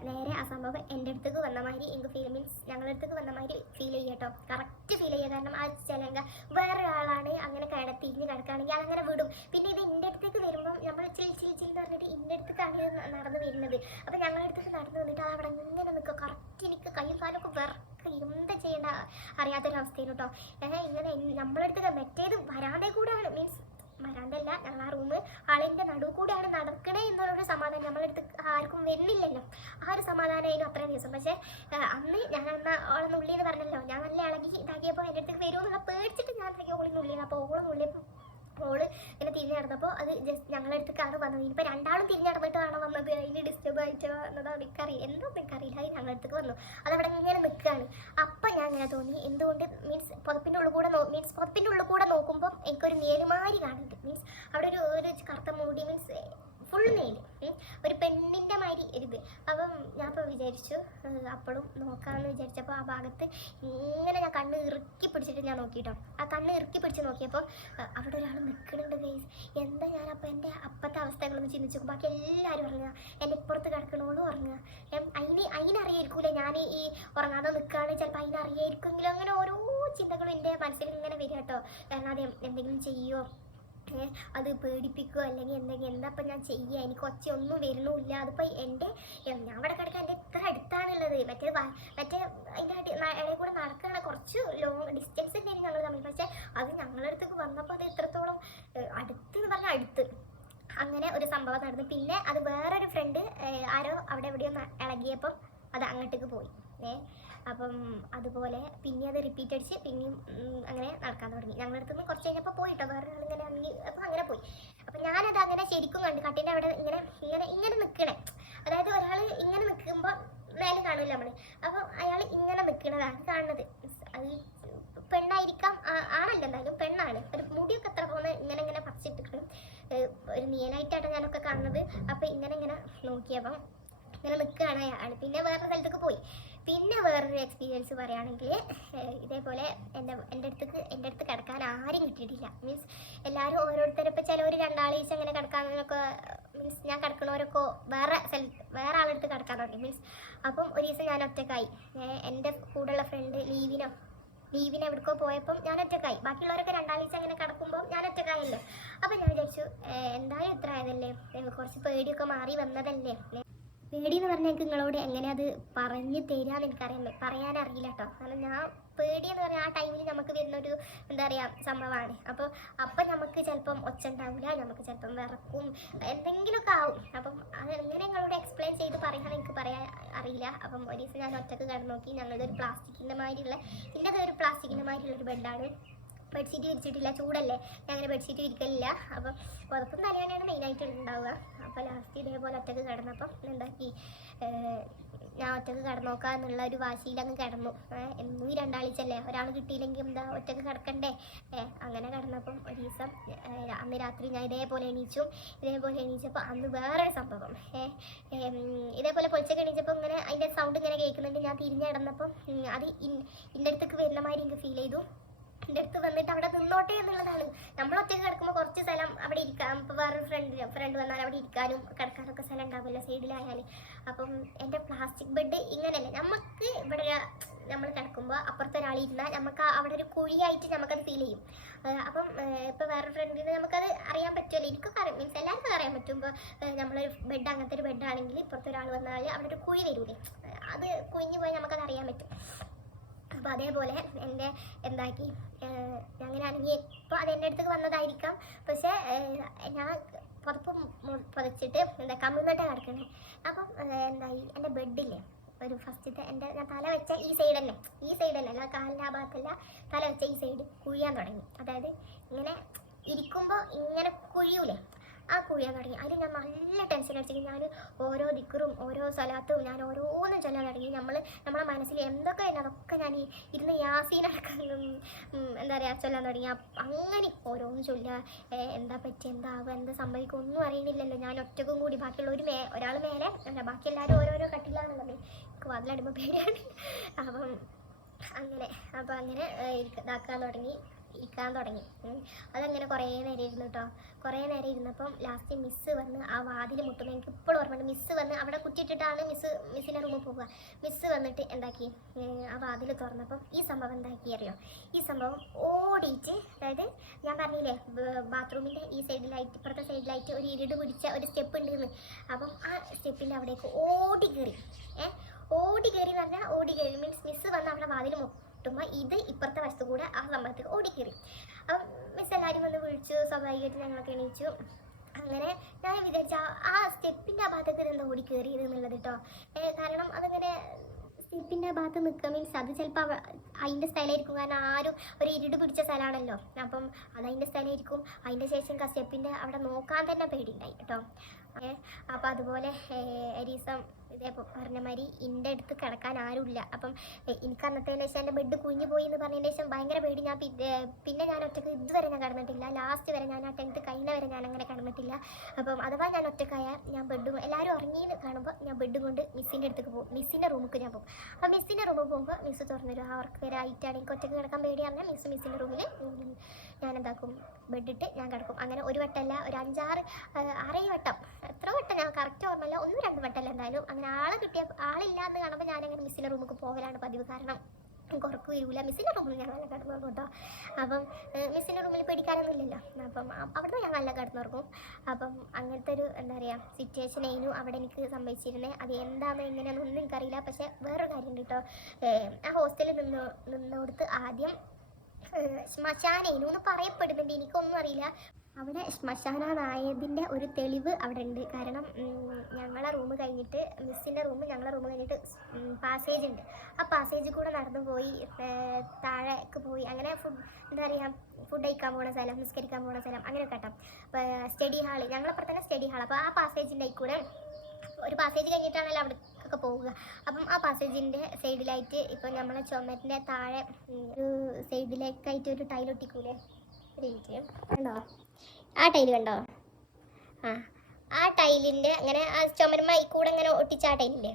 നേരെ ആ സംഭവം എൻ്റെ അടുത്തേക്ക് വന്ന മാതിരി എനിക്ക് ഫീൽ, മീൻസ് ഞങ്ങളുടെ അടുത്തേക്ക് വന്ന മാതിരി ഫീൽ ചെയ്യുക കേട്ടോ, കറക്റ്റ് ഫീൽ ചെയ്യുക. കാരണം ആ ചിലങ്ക വേറൊരാളാണ് അങ്ങനെ തിരിഞ്ഞ് കിടക്കുകയാണെങ്കിൽ അതങ്ങനെ വിടും. പിന്നെ ഇത് എൻ്റെ അടുത്തേക്ക് വരുമ്പം നമ്മൾ ചിൽ പറഞ്ഞിട്ട് എൻ്റെ അടുത്തേക്കാണ് ഇത് നടന്ന് വരുന്നത്. അപ്പം ഞങ്ങളുടെ അടുത്തേക്ക് നടന്ന് വന്നിട്ട് അത് അവിടെ ഇങ്ങനെ നിൽക്കുക, കറക്റ്റ് എനിക്ക് കൈ കാലൊക്കെ എന്താ ചെയ്യേണ്ട അറിയാത്തൊരവസ്ഥയാണ് കേട്ടോ. ഇങ്ങനെ നമ്മളെടുത്ത് മറ്റേത് വരാതെ കൂടെയാണ്, മീൻസ് വരാന്തല്ല, ഞങ്ങൾ ആ റൂം ആളിൻ്റെ നടുവ് കൂടെയാണ് നടക്കണേ എന്നുള്ളൊരു സമാധാനം നമ്മളെടുത്ത് ആർക്കും വരുന്നില്ലല്ലോ. ആ ഒരു സമാധാനമായിരുന്നു അത്രയും ദിവസം. പക്ഷേ അന്ന് ഞാൻ ഓളെ നുള്ളി എന്ന് പറഞ്ഞല്ലോ, ഞാൻ നല്ല ഇളകി ഇതാക്കിയപ്പോൾ എൻ്റെ അടുത്ത് വരുമെന്നുള്ള പേടിച്ചിട്ട് ഞാൻ ഇതാക്കി ഓളി നുള്ളിയത്. അപ്പോൾ ഓള് നുള്ളിയപ്പോൾ ഓള് ഇങ്ങനെ തിരിഞ്ഞ് നടന്നപ്പോൾ അത് ജസ്റ്റ് ഞങ്ങളുടെ അടുത്തേക്കാണ് വന്നത്. ഇനിയിപ്പോൾ രണ്ടാളും തിരിഞ്ഞ് നടന്നിട്ടാണ് വന്നത്, അതിന് ഡിസ്റ്റർബ് ആയിട്ട് വന്നതാണ് എനിക്കറിയില്ല, എന്തോ എനിക്കറിയില്ല. അത് ഞങ്ങളുടെ അടുത്തേക്ക് വന്നു, അതവിടെ ഇങ്ങനെ നിൽക്കുകയാണ്. അപ്പം ഞാൻ ഇങ്ങനെ തോന്നി എന്തുകൊണ്ട് മീൻസ് പുതപ്പിൻ്റെ ഉള്ളിൽ കൂടെ നോക്കുമ്പോൾ എനിക്കൊരു നേലുമാരി കാണുന്നുണ്ട്. മീൻസ് അവിടെ ഒരു കറുത്ത മൂടി, മീൻസ് ഫുൾ നെയിൽ, ഒരു പെണ്ണിൻ്റെ മാതിരി ഒരിത്. അപ്പം ഞാൻ ഇപ്പോൾ വിചാരിച്ചു അപ്പോഴും നോക്കാമെന്ന് വിചാരിച്ചപ്പോൾ ആ ഭാഗത്ത് ഇങ്ങനെ ഞാൻ കണ്ണ് ഇറുക്കി പിടിച്ചിട്ട് ഞാൻ നോക്കിയിട്ടോ. ആ കണ്ണ് ഇറുക്കി പിടിച്ച് നോക്കിയപ്പോൾ അവിടെ ഒരാൾ നിൽക്കുന്നുണ്ട് ഗൈസ്. എന്താ ഞാനപ്പോൾ എൻ്റെ അപ്പത്തെ അവസ്ഥകളൊന്ന് ചിന്തിച്ചു. ബാക്കി എല്ലാവരും ഉറങ്ങുക, എൻ്റെ ഇപ്പുറത്ത് കിടക്കണോളും ഉറങ്ങുക. അതിനറിയായിരിക്കൂലേ ഞാൻ ഈ ഉറങ്ങാതെ നിൽക്കുകയാണ്, ചിലപ്പോൾ അതിനറിയായിരിക്കുമെങ്കിലും അങ്ങനെ ഓരോ ചിന്തകളും എൻ്റെ മനസ്സിൽ ഇങ്ങനെ വരിക കേട്ടോ. കാരണം അത് എന്തെങ്കിലും ചെയ്യുമോ, അത് പേടിപ്പിക്കുക, അല്ലെങ്കിൽ എന്താ ഇപ്പം ഞാൻ ചെയ്യുക, എനിക്ക് ഒച്ചയൊന്നും വരുന്നില്ല. അതിപ്പോൾ ഞാൻ അവിടെ കിടക്കാൻ എൻ്റെ ഇത്ര അടുത്താണുള്ളത്. മറ്റേ അതിൻ്റെ ഇടയിൽ കൂടെ നടക്കുകയാണ്, കുറച്ച് ലോങ് ഡിസ്റ്റൻസ് തന്നെയാണ് ഞങ്ങൾ തമ്മിൽ. പക്ഷേ അത് ഞങ്ങളുടെ അടുത്തേക്ക് വന്നപ്പോൾ അത് എത്രത്തോളം അടുത്ത് എന്ന് പറഞ്ഞാൽ അടുത്ത്. അങ്ങനെ ഒരു സംഭവം നടന്നു. പിന്നെ അത് വേറൊരു ഫ്രണ്ട് ആരോ അവിടെ എവിടെയോ ഇളകിയപ്പം അത് അങ്ങോട്ടേക്ക് പോയി. അപ്പം അതുപോലെ പിന്നെ അത് റിപ്പീറ്റ് അടിച്ച് പിന്നെയും അങ്ങനെ നടക്കാൻ തുടങ്ങി. ഞങ്ങളുടെ അടുത്ത് നിന്ന് കുറച്ച് കഴിഞ്ഞപ്പോൾ പോയിട്ടോ വേറെ ആളിങ്ങനെ ഇറങ്ങി. അപ്പം അങ്ങനെ പോയി. അപ്പം ഞാനത് അങ്ങനെ ശരിക്കും കണ്ടു. കട്ടിൻ്റെ അവിടെ ഇങ്ങനെ നിൽക്കണേ, അതായത് ഒരാൾ ഇങ്ങനെ നിൽക്കുമ്പോൾ മേലെ കാണില്ല നമ്മൾ. അപ്പം അയാൾ ഇങ്ങനെ നിൽക്കണതാണ് കാണുന്നത്. അത് പെണ്ണായിരിക്കാം, ആണല്ലോ എന്തായാലും പെണ്ണാണ്. ഒരു മുടിയൊക്കെ എത്ര പോകുന്ന ഇങ്ങനെ പറിച്ചിട്ടിട്ട് ഒരു നീലായിട്ടാണ് ഞാനൊക്കെ കാണുന്നത്. അപ്പം ഇങ്ങനെ നോക്കിയപ്പം ഇങ്ങനെ നിൽക്കുകയാണ് അയാൾ. പിന്നെ വേറെ സ്ഥലത്തേക്ക് പോയി. പിന്നെ വേറൊരു എക്സ്പീരിയൻസ് പറയുകയാണെങ്കിൽ ഇതേപോലെ എൻ്റെ അടുത്ത് കിടക്കാൻ ആരും കിട്ടിയിട്ടില്ല. മീൻസ് എല്ലാവരും ഓരോരുത്തരിപ്പോൾ ചിലവർ രണ്ടാളീച്ച അങ്ങനെ കിടക്കാനൊക്കെ, മീൻസ് ഞാൻ കിടക്കണവരൊക്കെ വേറെ ആളെടുത്ത് കിടക്കാൻ തുടങ്ങി. മീൻസ് അപ്പം ഒരു ദിവസം ഞാൻ ഒറ്റക്കായി. എൻ്റെ കൂടെയുള്ള ഫ്രണ്ട് ലീവിന് എവിടേക്കോ പോയപ്പം ഞാൻ ഒറ്റക്കായി. ബാക്കിയുള്ളവരൊക്കെ രണ്ടാളീച്ച അങ്ങനെ കിടക്കുമ്പോൾ ഞാൻ ഒറ്റക്കായല്ലോ. അപ്പം ഞാൻ വിചാരിച്ചു എന്തായാലും ഇത്ര ആയതല്ലേ, കുറച്ച് പേടിയൊക്കെ മാറി വന്നതല്ലേ. പേടി എന്ന് പറഞ്ഞാൽ എനിക്ക് നിങ്ങളോട് എങ്ങനെ അത് പറഞ്ഞ് തരാമെന്ന് പറയാനറിയില്ല കേട്ടോ. കാരണം ഞാൻ പേടി എന്ന് പറഞ്ഞാൽ ആ ടൈമിൽ നമുക്ക് വരുന്നൊരു എന്താ പറയുക സംഭവമാണ്. അപ്പം നമുക്ക് ചിലപ്പം ഒച്ച ഉണ്ടാവില്ല, നമുക്ക് ചിലപ്പം വിറക്കും, എന്തെങ്കിലുമൊക്കെ ആവും. അപ്പം അത് എങ്ങനെ നിങ്ങളോട് എക്സ്പ്ലെയിൻ ചെയ്ത് പറയാൻ എനിക്ക് പറയാൻ അറിയില്ല. അപ്പം ഒരു ദിവസം ഞാൻ ഒറ്റക്ക് കിടന്ന് നോക്കി. ഞങ്ങളുടെ ഒരു പ്ലാസ്റ്റിക്കിൻ്റെ മാതിരിയുള്ളൊരു ബെഡാണ്. ബെഡ്ഷീറ്റ് വിരിച്ചിട്ടില്ല, ചൂടല്ലേ, ഞാൻ അങ്ങനെ ബെഡ്ഷീറ്റ് വിരിക്കലില്ല. അപ്പം പുതപ്പും തലയാണയാണ് മെയിനായിട്ട് ഉണ്ടാവുക. അപ്പോൾ ലാസ്റ്റ് ഇതേപോലെ ഒറ്റക്ക് കിടന്നപ്പം എന്താക്കി, ഞാൻ ഒറ്റക്ക് കിടന്നോക്കാം എന്നുള്ള ഒരു വാശിയിലങ്ങ് കിടന്നു. എന്നും ഈ രണ്ടാഴ്ചയല്ലേ, ഒരാൾ കിട്ടിയില്ലെങ്കിൽ എന്താ ഒറ്റക്ക് കിടക്കണ്ടേ. അങ്ങനെ കിടന്നപ്പം ഒരു ദിവസം അന്ന് രാത്രി ഞാൻ ഇതേപോലെ എണീച്ചപ്പോൾ അന്ന് വേറൊരു സംഭവം. ഇതേപോലെ പൊളിച്ചൊക്കെ എണീച്ചപ്പോൾ ഇങ്ങനെ അതിൻ്റെ സൗണ്ട് ഇങ്ങനെ കേൾക്കുന്നുണ്ട്. ഞാൻ തിരിഞ്ഞ് കിടന്നപ്പം അത് ഇൻ്റെ അടുത്തേക്ക് വരുന്ന മാതിരി എനിക്ക് ഫീൽ ചെയ്തു. എൻ്റെ അടുത്ത് വന്നിട്ട് അവിടെ നിന്നോട്ടെ എന്നുള്ളതാണ്. നമ്മൾ ഒറ്റയ്ക്ക് കിടക്കുമ്പോൾ കുറച്ച് സ്ഥലം അവിടെ ഇരിക്കാം. ഇപ്പോൾ വേറൊരു ഫ്രണ്ട് വന്നാൽ അവിടെ ഇരിക്കാനും കിടക്കാനൊക്കെ സ്ഥലം ഉണ്ടാവില്ല സൈഡിലായാൽ. അപ്പം എൻ്റെ പ്ലാസ്റ്റിക് ബെഡ് ഇങ്ങനെയല്ല, നമുക്ക് ഇവിടെ നമ്മൾ കിടക്കുമ്പോൾ അപ്പുറത്തെ ഒരാളിരുന്നാൽ നമുക്ക് അവിടെ ഒരു കുഴിയായിട്ട് നമുക്കത് ഫീൽ ചെയ്യും. അപ്പം ഇപ്പോൾ വേറൊരു ഫ്രണ്ടിന് നമുക്കത് അറിയാൻ പറ്റുമല്ലോ. എനിക്കൊക്കെ അറിയാം, മീൻസ് എല്ലാവർക്കും അറിയാൻ പറ്റും. ഇപ്പോൾ നമ്മളൊരു ബെഡ് അങ്ങനത്തെ ഒരു ബെഡാണെങ്കിൽ ഇപ്പുറത്തെ ഒരാൾ വന്നാൽ അവിടെ ഒരു കുഴി വരൂലേ, അത് കുഴിഞ്ഞു പോയി നമുക്കത് അറിയാൻ പറ്റും. അപ്പോൾ അതേപോലെ എൻ്റെ എന്താക്കി അങ്ങനെയാണെങ്കിൽ ഇപ്പോൾ അത് എൻ്റെ അടുത്തേക്ക് വന്നതായിരിക്കാം. പക്ഷേ ഞാൻ പുതച്ചിട്ട് കമ്മിന്നിട്ടാണ് കിടക്കുന്നത്. അപ്പം എന്തായി, എൻ്റെ ബെഡില്ലേ ഒരു ഫസ്റ്റത്തെ ഞാൻ തല വെച്ച ഈ സൈഡ് തന്നെ അല്ല കാലിൻ്റെ ആ ഭാഗത്തല്ല, തല വെച്ച ഈ സൈഡ് കുഴിയാൻ തുടങ്ങി. അതായത് ഇങ്ങനെ ഇരിക്കുമ്പോൾ ഇങ്ങനെ കുഴിയൂലേ, ആ കുഴിയാൻ തുടങ്ങി. അതിൽ ഞാൻ നല്ല ടെൻഷൻ അടിച്ചിട്ട് ഞാൻ ഓരോ ദിക്കറും ഓരോ സ്ഥലത്തും ഞാൻ ഓരോന്നും ചൊല്ലാൻ തുടങ്ങി. നമ്മളെ മനസ്സിൽ എന്തൊക്കെ തന്നെ അതൊക്കെ ഞാൻ ഇരുന്ന് യാസീനടക്കം എന്താ പറയുക ചൊല്ലാൻ തുടങ്ങി. അങ്ങനെ ഓരോന്നും ചൊല്ലുക, എന്താ പറ്റി, എന്താവുക, എന്താ സംഭവിക്കുക ഒന്നും അറിയണില്ലല്ലോ. ഞാൻ ഒറ്റക്കും കൂടി ബാക്കിയുള്ള ഒരാൾ മേലെ ബാക്കി എല്ലാവരും ഓരോരോ കട്ടിലാണുള്ളത്. എനിക്ക് വാതിലടുമ്പോൾ പേടിയാണ്. അങ്ങനെ ഇരിക്കാൻ തുടങ്ങി. അതങ്ങനെ കുറേ നേരം ഇരുന്നു കേട്ടോ. കുറേ നേരം ഇരുന്നപ്പം ലാസ്റ്റ് മിസ്സ് വന്ന് ആ വാതിൽ മുട്ടുമ്പോൾ എനിക്ക് ഇപ്പോഴും ഓർമ്മയുണ്ട്. മിസ്സ് വന്ന് അവിടെ കുറ്റിയിട്ടിട്ടാണ് മിസ്സിൻ്റെ റൂമിൽ പോവുക. മിസ്സ് വന്നിട്ട് എന്താക്കി, ആ വാതിൽ തുറന്നപ്പം ഈ സംഭവം എന്താക്കി അറിയോ, ഈ സംഭവം ഓടിയിട്ട്, അതായത് ഞാൻ പറഞ്ഞില്ലേ ബാത്റൂമിൻ്റെ ഈ സൈഡിലായിട്ട് ഇപ്പുറത്തെ സൈഡിലായിട്ട് ഒരു ഇരുട് പിടിച്ച ഒരു സ്റ്റെപ്പ് ഉണ്ടെന്ന്. അപ്പം ആ സ്റ്റെപ്പിൻ്റെ അവിടേക്ക് ഓടി കയറി എന്ന് പറഞ്ഞാൽ മീൻസ് മിസ്സ് വന്ന് അവിടെ വാതിൽ മുട്ടുമ്പോൾ ഇത് ഇപ്പുറത്തെ വശത്ത് കൂടെ ആ സംഭവത്തിൽ ഓടിക്കയറി. അപ്പം മിസ് എല്ലാവരും വന്ന് വിളിച്ചു. സ്വാഭാവികമായിട്ട് ഞങ്ങളൊക്കെ എണീച്ചു. അങ്ങനെ ഞാൻ വിചാരിച്ച ആ സ്റ്റെപ്പിൻ്റെ ആ ഭാഗത്തേക്ക് എന്താ ഓടി കയറിയത് എന്നുള്ളത് കേട്ടോ. കാരണം അതങ്ങനെ സ്റ്റെപ്പിൻ്റെ ആ ഭാഗത്ത് നിൽക്കുക മീൻസ് അത് ചിലപ്പോൾ അതിൻ്റെ സ്ഥലമായിരിക്കും. കാരണം ആരും ഒരു ഇരുട് പിടിച്ച സ്ഥലമാണല്ലോ, അപ്പം അത് അതിൻ്റെ സ്ഥലമായിരിക്കും. അതിൻ്റെ ശേഷം ആ സ്റ്റെപ്പിൻ്റെ അവിടെ നോക്കാൻ തന്നെ പേടിയുണ്ടായി കേട്ടോ. അപ്പം അതുപോലെ ഒരു ദിവസം ഇതേപോലെ പറഞ്ഞ മാതിരി എൻ്റെ അടുത്ത് കിടക്കാൻ ആരുമില്ല. അപ്പം എനിക്ക് അന്നത്തേന് ശേഷം എൻ്റെ ബെഡ് കുഞ്ഞു പോയി എന്ന് പറഞ്ഞതിന് ശേഷം ഭയങ്കര പേടി. ഞാൻ പിന്നെ ഞാൻ ഒറ്റക്ക് ഇതുവരെ ഞാൻ കിടന്നിട്ടില്ല. ലാസ്റ്റ് വരെ ഞാൻ ആ 10th കഴിഞ്ഞ വരെ ഞാൻ അങ്ങനെ കിടന്നിട്ടില്ല. അപ്പം അഥവാ ഞാൻ ഒറ്റക്കായ ഞാൻ ബെഡും എല്ലാവരും ഉറങ്ങിയെന്ന് കാണുമ്പോൾ ഞാൻ ബെഡും കൊണ്ട് മിസ്സിൻ്റെ അടുത്തേക്ക് പോകും. മിസ്സിൻ്റെ റൂമിലേക്ക് ഞാൻ പോകും. അപ്പം മിസ്സിൻ്റെ റൂമിൽ പോകുമ്പോൾ മിസ്സ് തുറന്നൊരു അവർക്ക് വരെ ആയിട്ടാണ് എനിക്ക് ഒറ്റക്ക് കിടക്കാൻ പേടിയാണെന്ന് മിസ്സിൻ്റെ റൂമിൽ ഞാൻ എന്താക്കും, ബെഡിട്ട് ഞാൻ കിടക്കും. അങ്ങനെ ഒരു വട്ടമല്ല, ഒരു 5-6 വട്ടം, എത്ര വട്ടം ഞാൻ കറക്റ്റ് ഓർമ്മയില്ല, 1-2 വട്ടമല്ല എന്തായാലും. അങ്ങനെ ആളില്ലാന്ന് കാണുമ്പോൾ ഞാനങ്ങനെ മിസ്സിൻ്റെ റൂമിലേക്ക് പോകലാണ് പതിവ്. കാരണം ഉറക്കം വരില്ല. മിസ്സിൻ്റെ റൂമിൽ ഞാൻ നല്ല കിടന്നുറങ്ങും കേട്ടോ. അപ്പം മിസ്സിൻ്റെ റൂമിൽ പേടിക്കാനൊന്നും ഇല്ലല്ലോ. അപ്പം അവിടെ ഞാൻ നല്ല കിടന്നുറങ്ങും. അപ്പം അങ്ങനത്തെ ഒരു എന്താ പറയുക സിറ്റുവേഷൻ ആയിരുന്നു അവിടെ എനിക്ക് സംഭവിച്ചിരുന്നത്. അത് എന്താണെന്ന് എങ്ങനെയാണെന്നൊന്നും എനിക്കറിയില്ല. പക്ഷേ വേറൊരു കാര്യമുണ്ട് കേട്ടോ. ആ ഹോസ്റ്റലിൽ നിന്നോടത്ത് ആദ്യം ശ്മശാനേനു എന്ന് പറയപ്പെടുന്നുണ്ട്, എനിക്കൊന്നും അറിയില്ല. അവിടെ ശ്മശാനായതിൻ്റെ ഒരു തെളിവ് അവിടെ ഉണ്ട്. കാരണം ഞങ്ങളെ റൂം കഴിഞ്ഞിട്ട് മിസ്സിൻ്റെ റൂം ഞങ്ങളെ റൂം കഴിഞ്ഞിട്ട് പാസേജ് ഉണ്ട്. ആ പാസേജിൽ കൂടെ നടന്നു പോയി താഴേക്ക് പോയി അങ്ങനെ എന്താ പറയുക ഫുഡ് കഴിക്കാൻ പോകുന്ന സ്ഥലം, നിസ്കരിക്കാൻ പോകുന്ന സ്ഥലം അങ്ങനെ കേട്ടോ. സ്റ്റഡി ഹാള്, ഞങ്ങളപ്പുറത്ത് തന്നെ സ്റ്റഡി ഹാൾ. അപ്പോൾ ആ പാസേജിൻ്റെ കൂടെ ഒരു പാസേജ് കഴിഞ്ഞിട്ടാണല്ലോ അവിടെ ഒക്കെ പോവുക. അപ്പം ആ പാസേജിൻ്റെ സൈഡിലായിട്ട് ഇപ്പോൾ നമ്മളെ ചുമരിൻ്റെ താഴെ ഒരു സൈഡിലേക്കായിട്ട് ഒരു ടൈൽ ഒട്ടിക്കൂലേ, ഒരു മിനിറ്റ് കണ്ടോ, ആ ടൈല് കണ്ടോ, ആ ടൈലിൻ്റെ അങ്ങനെ ആ ചുമരുമായി കൂടെ അങ്ങനെ ഒട്ടിച്ച ആ ടൈലില്ലേ,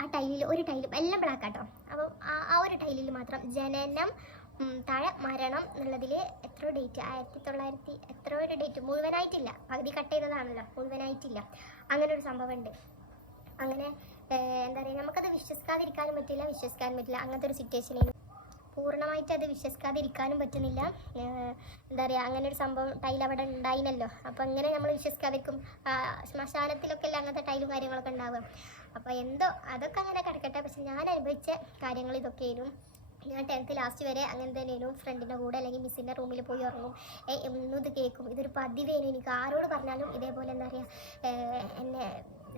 ആ ടൈലിൽ ഒരു ടൈലും എല്ലാം ബ്ലാക്ക് ആട്ടോ. അപ്പം ആ ഒരു ടൈലിൽ മാത്രം ജനനം താഴെ മരണം എന്നുള്ളതിൽ എത്രയോ ഡേറ്റ് 1900 എത്രയോ ഒരു ഡേറ്റ് മുഴുവനായിട്ടില്ല, പകുതി കട്ട് ചെയ്തതാണല്ലോ, മുഴുവനായിട്ടില്ല. അങ്ങനെ ഒരു സംഭവം ഉണ്ട്. അങ്ങനെ എന്താ പറയുക, നമുക്കത് വിശ്വസിക്കാതിരിക്കാനും പറ്റില്ല, അങ്ങനത്തെ ഒരു സിറ്റുവേഷനായിരുന്നു. പൂർണ്ണമായിട്ട് അത് വിശ്വസിക്കാതിരിക്കാനും പറ്റുന്നില്ല. എന്താ പറയുക, അങ്ങനെ ഒരു സംഭവം ടൈൽ അവിടെ ഉണ്ടായിനല്ലോ. അപ്പോൾ അങ്ങനെ നമ്മൾ വിശ്വസിക്കാതിരിക്കും. ശ്മശാനത്തിലൊക്കെ അല്ല അങ്ങനത്തെ ടൈലും കാര്യങ്ങളൊക്കെ ഉണ്ടാവുക. അപ്പോൾ എന്തോ അതൊക്കെ അങ്ങനെ കിടക്കട്ടെ. പക്ഷെ ഞാൻ അനുഭവിച്ച കാര്യങ്ങൾ ഇതൊക്കെയായിരുന്നു. ഞാൻ 10th ലാസ്റ്റ് വരെ അങ്ങനെ തന്നെയായിരുന്നു. ഫ്രണ്ടിൻ്റെ കൂടെ അല്ലെങ്കിൽ മിസ്സിൻ്റെ റൂമിൽ പോയി ഉറങ്ങും. എന്നും ഇത് കേൾക്കും. ഇതൊരു പതിവേനു. എനിക്ക് ആരോട് പറഞ്ഞാലും ഇതേപോലെ എന്താ പറയുക എന്നെ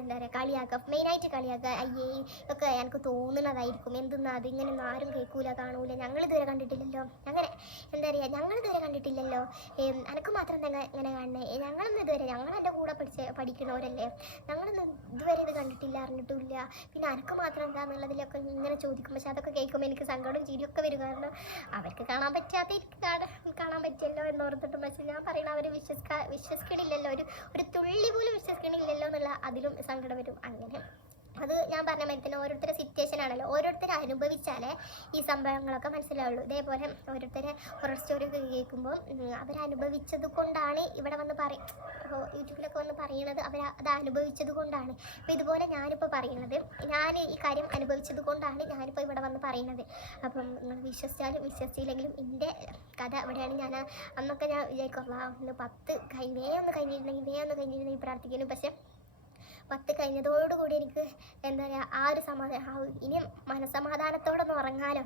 എന്താ പറയുക കളിയാക്കുക, മെയിനായിട്ട് കളിയാക്കുക. അയ്യേ ഒക്കെ എനിക്ക് തോന്നുന്നതായിരിക്കും, എന്തെന്നാ അത് ഇങ്ങനെയൊന്നും ആരും കേൾക്കൂല കാണൂല, ഞങ്ങളിതുവരെ കണ്ടിട്ടില്ലല്ലോ, അങ്ങനെ എന്താ പറയുക ഞങ്ങളിതുവരെ കണ്ടിട്ടില്ലല്ലോ, എനിക്ക് മാത്രം തന്നെ ഇങ്ങനെ കാണണേ, ഞങ്ങളൊന്നും ഇതുവരെ ഞങ്ങളെൻ്റെ കൂടെ പഠിക്കണവരല്ലേ, ഞങ്ങളൊന്നും ഇതുവരെ ഇത് കണ്ടിട്ടില്ല അറിഞ്ഞിട്ടില്ല, പിന്നെ എനിക്ക് മാത്രം എന്താണെന്നുള്ളതിലൊക്കെ ഇങ്ങനെ ചോദിക്കും. പക്ഷെ അതൊക്കെ കേൾക്കുമ്പോൾ എനിക്ക് സങ്കടവും ചിരിയൊക്കെ വരും. കാരണം അവർക്ക് കാണാൻ പറ്റാത്ത കാണാൻ പറ്റിയല്ലോ എന്നോർത്തിട്ടും. പക്ഷെ ഞാൻ പറയണ അവർ വിശ്വസിക്കണില്ലല്ലോ, ഒരു തുള്ളി പോലും വിശ്വസിക്കണില്ലല്ലോ എന്നുള്ള അതിലും സങ്കടം വരും. അങ്ങനെ അത് ഞാൻ പറഞ്ഞ മാതിരി തന്നെ ഓരോരുത്തരുടെ സിറ്റുവേഷൻ ആണല്ലോ, ഓരോരുത്തരെ അനുഭവിച്ചാലേ ഈ സംഭവങ്ങളൊക്കെ മനസ്സിലാവുള്ളൂ. ഇതേപോലെ ഓരോരുത്തരെ ഹൊറർ സ്റ്റോറിയൊക്കെ കേൾക്കുമ്പോൾ അവരനുഭവിച്ചത് കൊണ്ടാണ് ഇവിടെ വന്ന് യൂട്യൂബിലൊക്കെ വന്ന് പറയുന്നത്, അത് അനുഭവിച്ചത് കൊണ്ടാണ്. അപ്പോൾ ഇതുപോലെ ഞാനിപ്പോൾ പറയുന്നത്, ഞാൻ ഈ കാര്യം അനുഭവിച്ചത് കൊണ്ടാണ് ഞാനിപ്പോൾ ഇവിടെ വന്ന് പറയുന്നത്. അപ്പം നിങ്ങൾ വിശ്വസിച്ചാലും വിശ്വസിച്ചില്ലെങ്കിലും എൻ്റെ കഥ എവിടെയാണ്. ഞാൻ അന്നൊക്കെ ഞാൻ വിചാരിക്കും ഒന്ന് 10 കഴിഞ്ഞിരുന്നെങ്കിൽ പ്രാർത്ഥിക്കുന്നു. പക്ഷേ 10 കഴിഞ്ഞതോടുകൂടി എനിക്ക് എന്താ പറയുക ആ ഒരു സമാധാനം, ഇനി മനസ്സമാധാനത്തോടൊന്ന് ഉറങ്ങാലോ,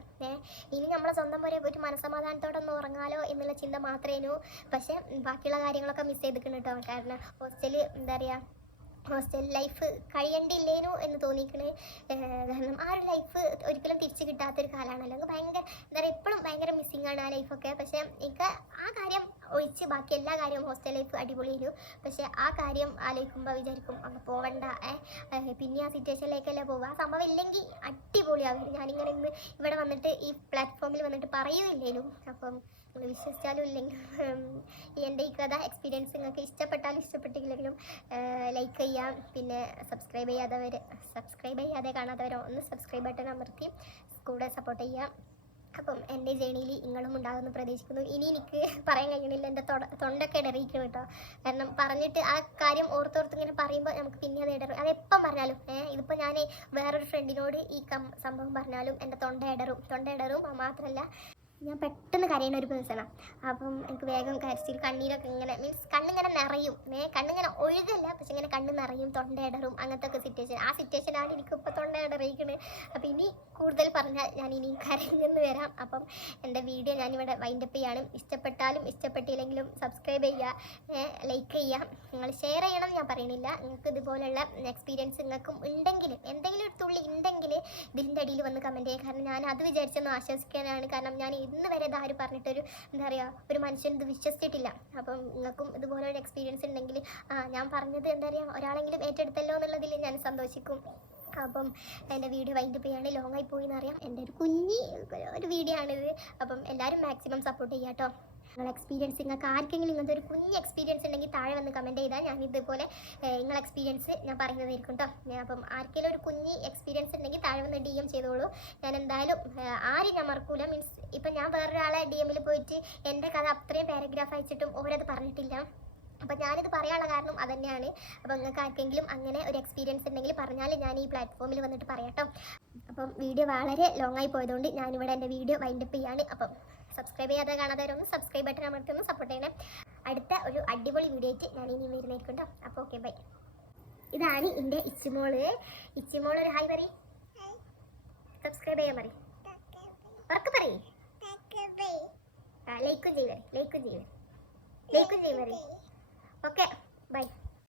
ഇനി നമ്മളെ സ്വന്തം പോലെ ഒരു മനസ്സമാധാനത്തോടൊന്ന് ഉറങ്ങാലോ എന്നുള്ള ചിന്ത മാത്രമേനു. പക്ഷേ ബാക്കിയുള്ള കാര്യങ്ങളൊക്കെ മിസ് ചെയ്തിട്ടുണ്ട് കേട്ടോ. കാരണം എന്താ പറയുക ഹോസ്റ്റൽ ലൈഫ് കഴിയണ്ടില്ലേനു എന്ന് തോന്നിക്കണേ. കാരണം ആ ഒരു ലൈഫ് ഒരിക്കലും തിരിച്ചു കിട്ടാത്തൊരു കാലമാണല്ലോ. എനിക്ക് ഭയങ്കര എന്താ പറയുക എപ്പോഴും ഭയങ്കര മിസ്സിങ് ആണ് ആ ലൈഫൊക്കെ. പക്ഷേ എനിക്ക് ആ കാര്യം ഒഴിച്ച് ബാക്കി എല്ലാ കാര്യവും ഹോസ്റ്റൽ ലൈഫ് അടിപൊളിയായിരുന്നു. പക്ഷേ ആ കാര്യം ആലോചിക്കുമ്പോൾ വിചാരിക്കും അങ്ങ് പോവണ്ട, പിന്നെ ആ സിറ്റുവേഷനിലേക്കല്ലേ പോവുക. ആ സംഭവം ഇല്ലെങ്കിൽ അടിപൊളിയാകും. ഞാനിങ്ങനെ ഇന്ന് ഇവിടെ വന്നിട്ട് ഈ പ്ലാറ്റ്ഫോമിൽ വന്നിട്ട് പറയുകയില്ലേലും. അപ്പം വിശ്വസിച്ചാലും ഇല്ലെങ്കിലും എൻ്റെ ഈ കഥ എക്സ്പീരിയൻസ് നിങ്ങൾക്ക് ഇഷ്ടപ്പെട്ടാലും ഇഷ്ടപ്പെട്ടില്ലെങ്കിലും ലൈക്ക് ചെയ്യാം. പിന്നെ സബ്സ്ക്രൈബ് ചെയ്യാതെ കാണാത്തവരോ ഒന്ന് സബ്സ്ക്രൈബ് ബട്ടൺ അമർത്തി കൂടെ സപ്പോർട്ട് ചെയ്യാം. അപ്പം എൻ്റെ ജേണിയിൽ നിങ്ങളും ഉണ്ടാകുമെന്ന് പ്രതീക്ഷിക്കുന്നു. ഇനി എനിക്ക് പറയാൻ കഴിയണില്ല, എൻ്റെ തൊണ്ടൊക്കെ ഇടറിയിരിക്കും കേട്ടോ. കാരണം പറഞ്ഞിട്ട് ആ കാര്യം ഓർത്തോർത്ത് ഇങ്ങനെ പറയുമ്പോൾ നമുക്ക് പിന്നെ അത് ഇടറും. അതെപ്പം പറഞ്ഞാലും ഇതിപ്പോൾ ഞാൻ വേറൊരു ഫ്രണ്ടിനോട് ഈ സംഭവം പറഞ്ഞാലും എൻ്റെ തൊണ്ട ഇടറും. മാത്രമല്ല ഞാൻ പെട്ടെന്ന് കരയുന്ന ഒരു പേഴ്സണാണ്. അപ്പം എനിക്ക് വേഗം കരച്ചിൽ കണ്ണീരൊക്കെ ഇങ്ങനെ മീൻസ് കണ്ണിങ്ങനെ നിറയും, കണ്ണിങ്ങനെ ഒഴുകല്ല, പക്ഷെ ഇങ്ങനെ കണ്ണ് നിറയും, തൊണ്ടയിടറും, അങ്ങനത്തെ ഒക്കെ സിറ്റുവേഷൻ. ആ സിറ്റുവേഷനാണ് എനിക്കിപ്പോൾ തൊണ്ടയിടറിയിരിക്കുന്നത്. അപ്പോൾ ഇനി കൂടുതൽ പറഞ്ഞാൽ ഞാൻ ഇനി കരഞ്ഞെന്ന് വരാം. അപ്പം എൻ്റെ വീഡിയോ ഞാനിവിടെ വൈൻഡപ്പ് ചെയ്യാണ്. ഇഷ്ടപ്പെട്ടാലും ഇഷ്ടപ്പെട്ടില്ലെങ്കിലും സബ്സ്ക്രൈബ് ചെയ്യുക, ലൈക്ക് ചെയ്യുക, നിങ്ങൾ ഷെയർ ചെയ്യണം. ഞാൻ പറയണില്ല, നിങ്ങൾക്ക് ഇതുപോലുള്ള എക്സ്പീരിയൻസ് നിങ്ങൾക്കും ഉണ്ടെങ്കിൽ, എന്തെങ്കിലും ഒരു തുള്ളി ഉണ്ടെങ്കിൽ ഇതിൻ്റെ അടിയിൽ വന്ന് കമൻറ്റ് ചെയ്യുക. കാരണം ഞാൻ അത് വിചാരിച്ചൊന്ന് ആശ്വസിക്കാനാണ്. കാരണം ഞാൻ ഇന്ന് വരെ ഇതാര് പറഞ്ഞിട്ടൊരു എന്താ പറയുക, ഒരു മനുഷ്യൻ ഇത് വിശ്വസിച്ചിട്ടില്ല. അപ്പം നിങ്ങൾക്കും ഇതുപോലെ ഒരു എക്സ്പീരിയൻസ് ഉണ്ടെങ്കിൽ ഞാൻ പറഞ്ഞത് എന്താ പറയുക, ഒരാളെങ്കിലും ഏറ്റെടുത്തല്ലോ എന്നുള്ളതിൽ ഞാൻ സന്തോഷിക്കും. അപ്പം എൻ്റെ വീഡിയോ വൈൻഡപ്പ് ചെയ്യാണ്, ലോങ്ങായി പോയി എന്നറിയാം. എൻ്റെ ഒരു വീഡിയോ ആണിത്. അപ്പം എല്ലാവരും മാക്സിമം സപ്പോർട്ട് ചെയ്യാം കേട്ടോ. നിങ്ങളുടെ എക്സ്പീരിയൻസ്, നിങ്ങൾക്ക് ആർക്കെങ്കിലും ഇങ്ങനത്തെ ഒരു കുഞ്ഞ് എക്സ്പീരിയൻസ് ഉണ്ടെങ്കിൽ താഴെ വന്ന് കമൻറ്റ് ചെയ്താൽ ഞാൻ ഇതുപോലെ നിങ്ങളുടെ എക്സ്പീരിയൻസ് ഞാൻ പറയുന്നതായിരിക്കും കേട്ടോ. അപ്പം ആർക്കെങ്കിലും ഒരു കുഞ്ഞ് എക്സ്പീരിയൻസ് ഉണ്ടെങ്കിൽ താഴെ വന്ന് DM ചെയ്തോളൂ. ഞാൻ എന്തായാലും ആരും ഞാൻ മറക്കൂല. മീൻസ് ഇപ്പം ഞാൻ വേറൊരാളെ DMൽ പോയിട്ട് എൻ്റെ കഥ അത്രയും പാരഗ്രാഫ് അയച്ചിട്ടും ഓരത് പറഞ്ഞിട്ടില്ല. അപ്പം ഞാനിത് പറയാനുള്ള കാരണം അതുതന്നെയാണ്. അപ്പോൾ നിങ്ങൾക്ക് ആർക്കെങ്കിലും അങ്ങനെ ഒരു എക്സ്പീരിയൻസ് ഉണ്ടെങ്കിൽ പറഞ്ഞാൽ ഞാൻ ഈ പ്ലാറ്റ്ഫോമിൽ വന്നിട്ട് പറയാം കേട്ടോ. അപ്പം വീഡിയോ വളരെ ലോങ്ങായി പോയതുകൊണ്ട് ഞാനിവിടെ എൻ്റെ വീഡിയോ വൈൻഡപ്പ് ചെയ്യാണ്. അപ്പം സബ്സ്ക്രൈബ് ചെയ്യാതെ കാണാത്തവരൊന്ന് സബ്സ്ക്രൈബ് ബട്ടൺ അമർത്തി സപ്പോർട്ട് ചെയ്യണേ. അടുത്ത ഒരു അടിപൊളി വീഡിയോ ആയിട്ട് ഞാൻ ഇനി വരുന്നേക്കും കേട്ടോ. അപ്പോൾ ഓക്കെ, ബൈ. ഇതാണ് എൻ്റെ ഇച്ചിമോള്. ഒരു ഹായ് പറയും, സബ്സ്ക്രൈബ് ചെയ്യാൻ പറയും, ഉറക്കെ പറയും, ലൈക്കും ചെയ്യും പറയും. Okay, by.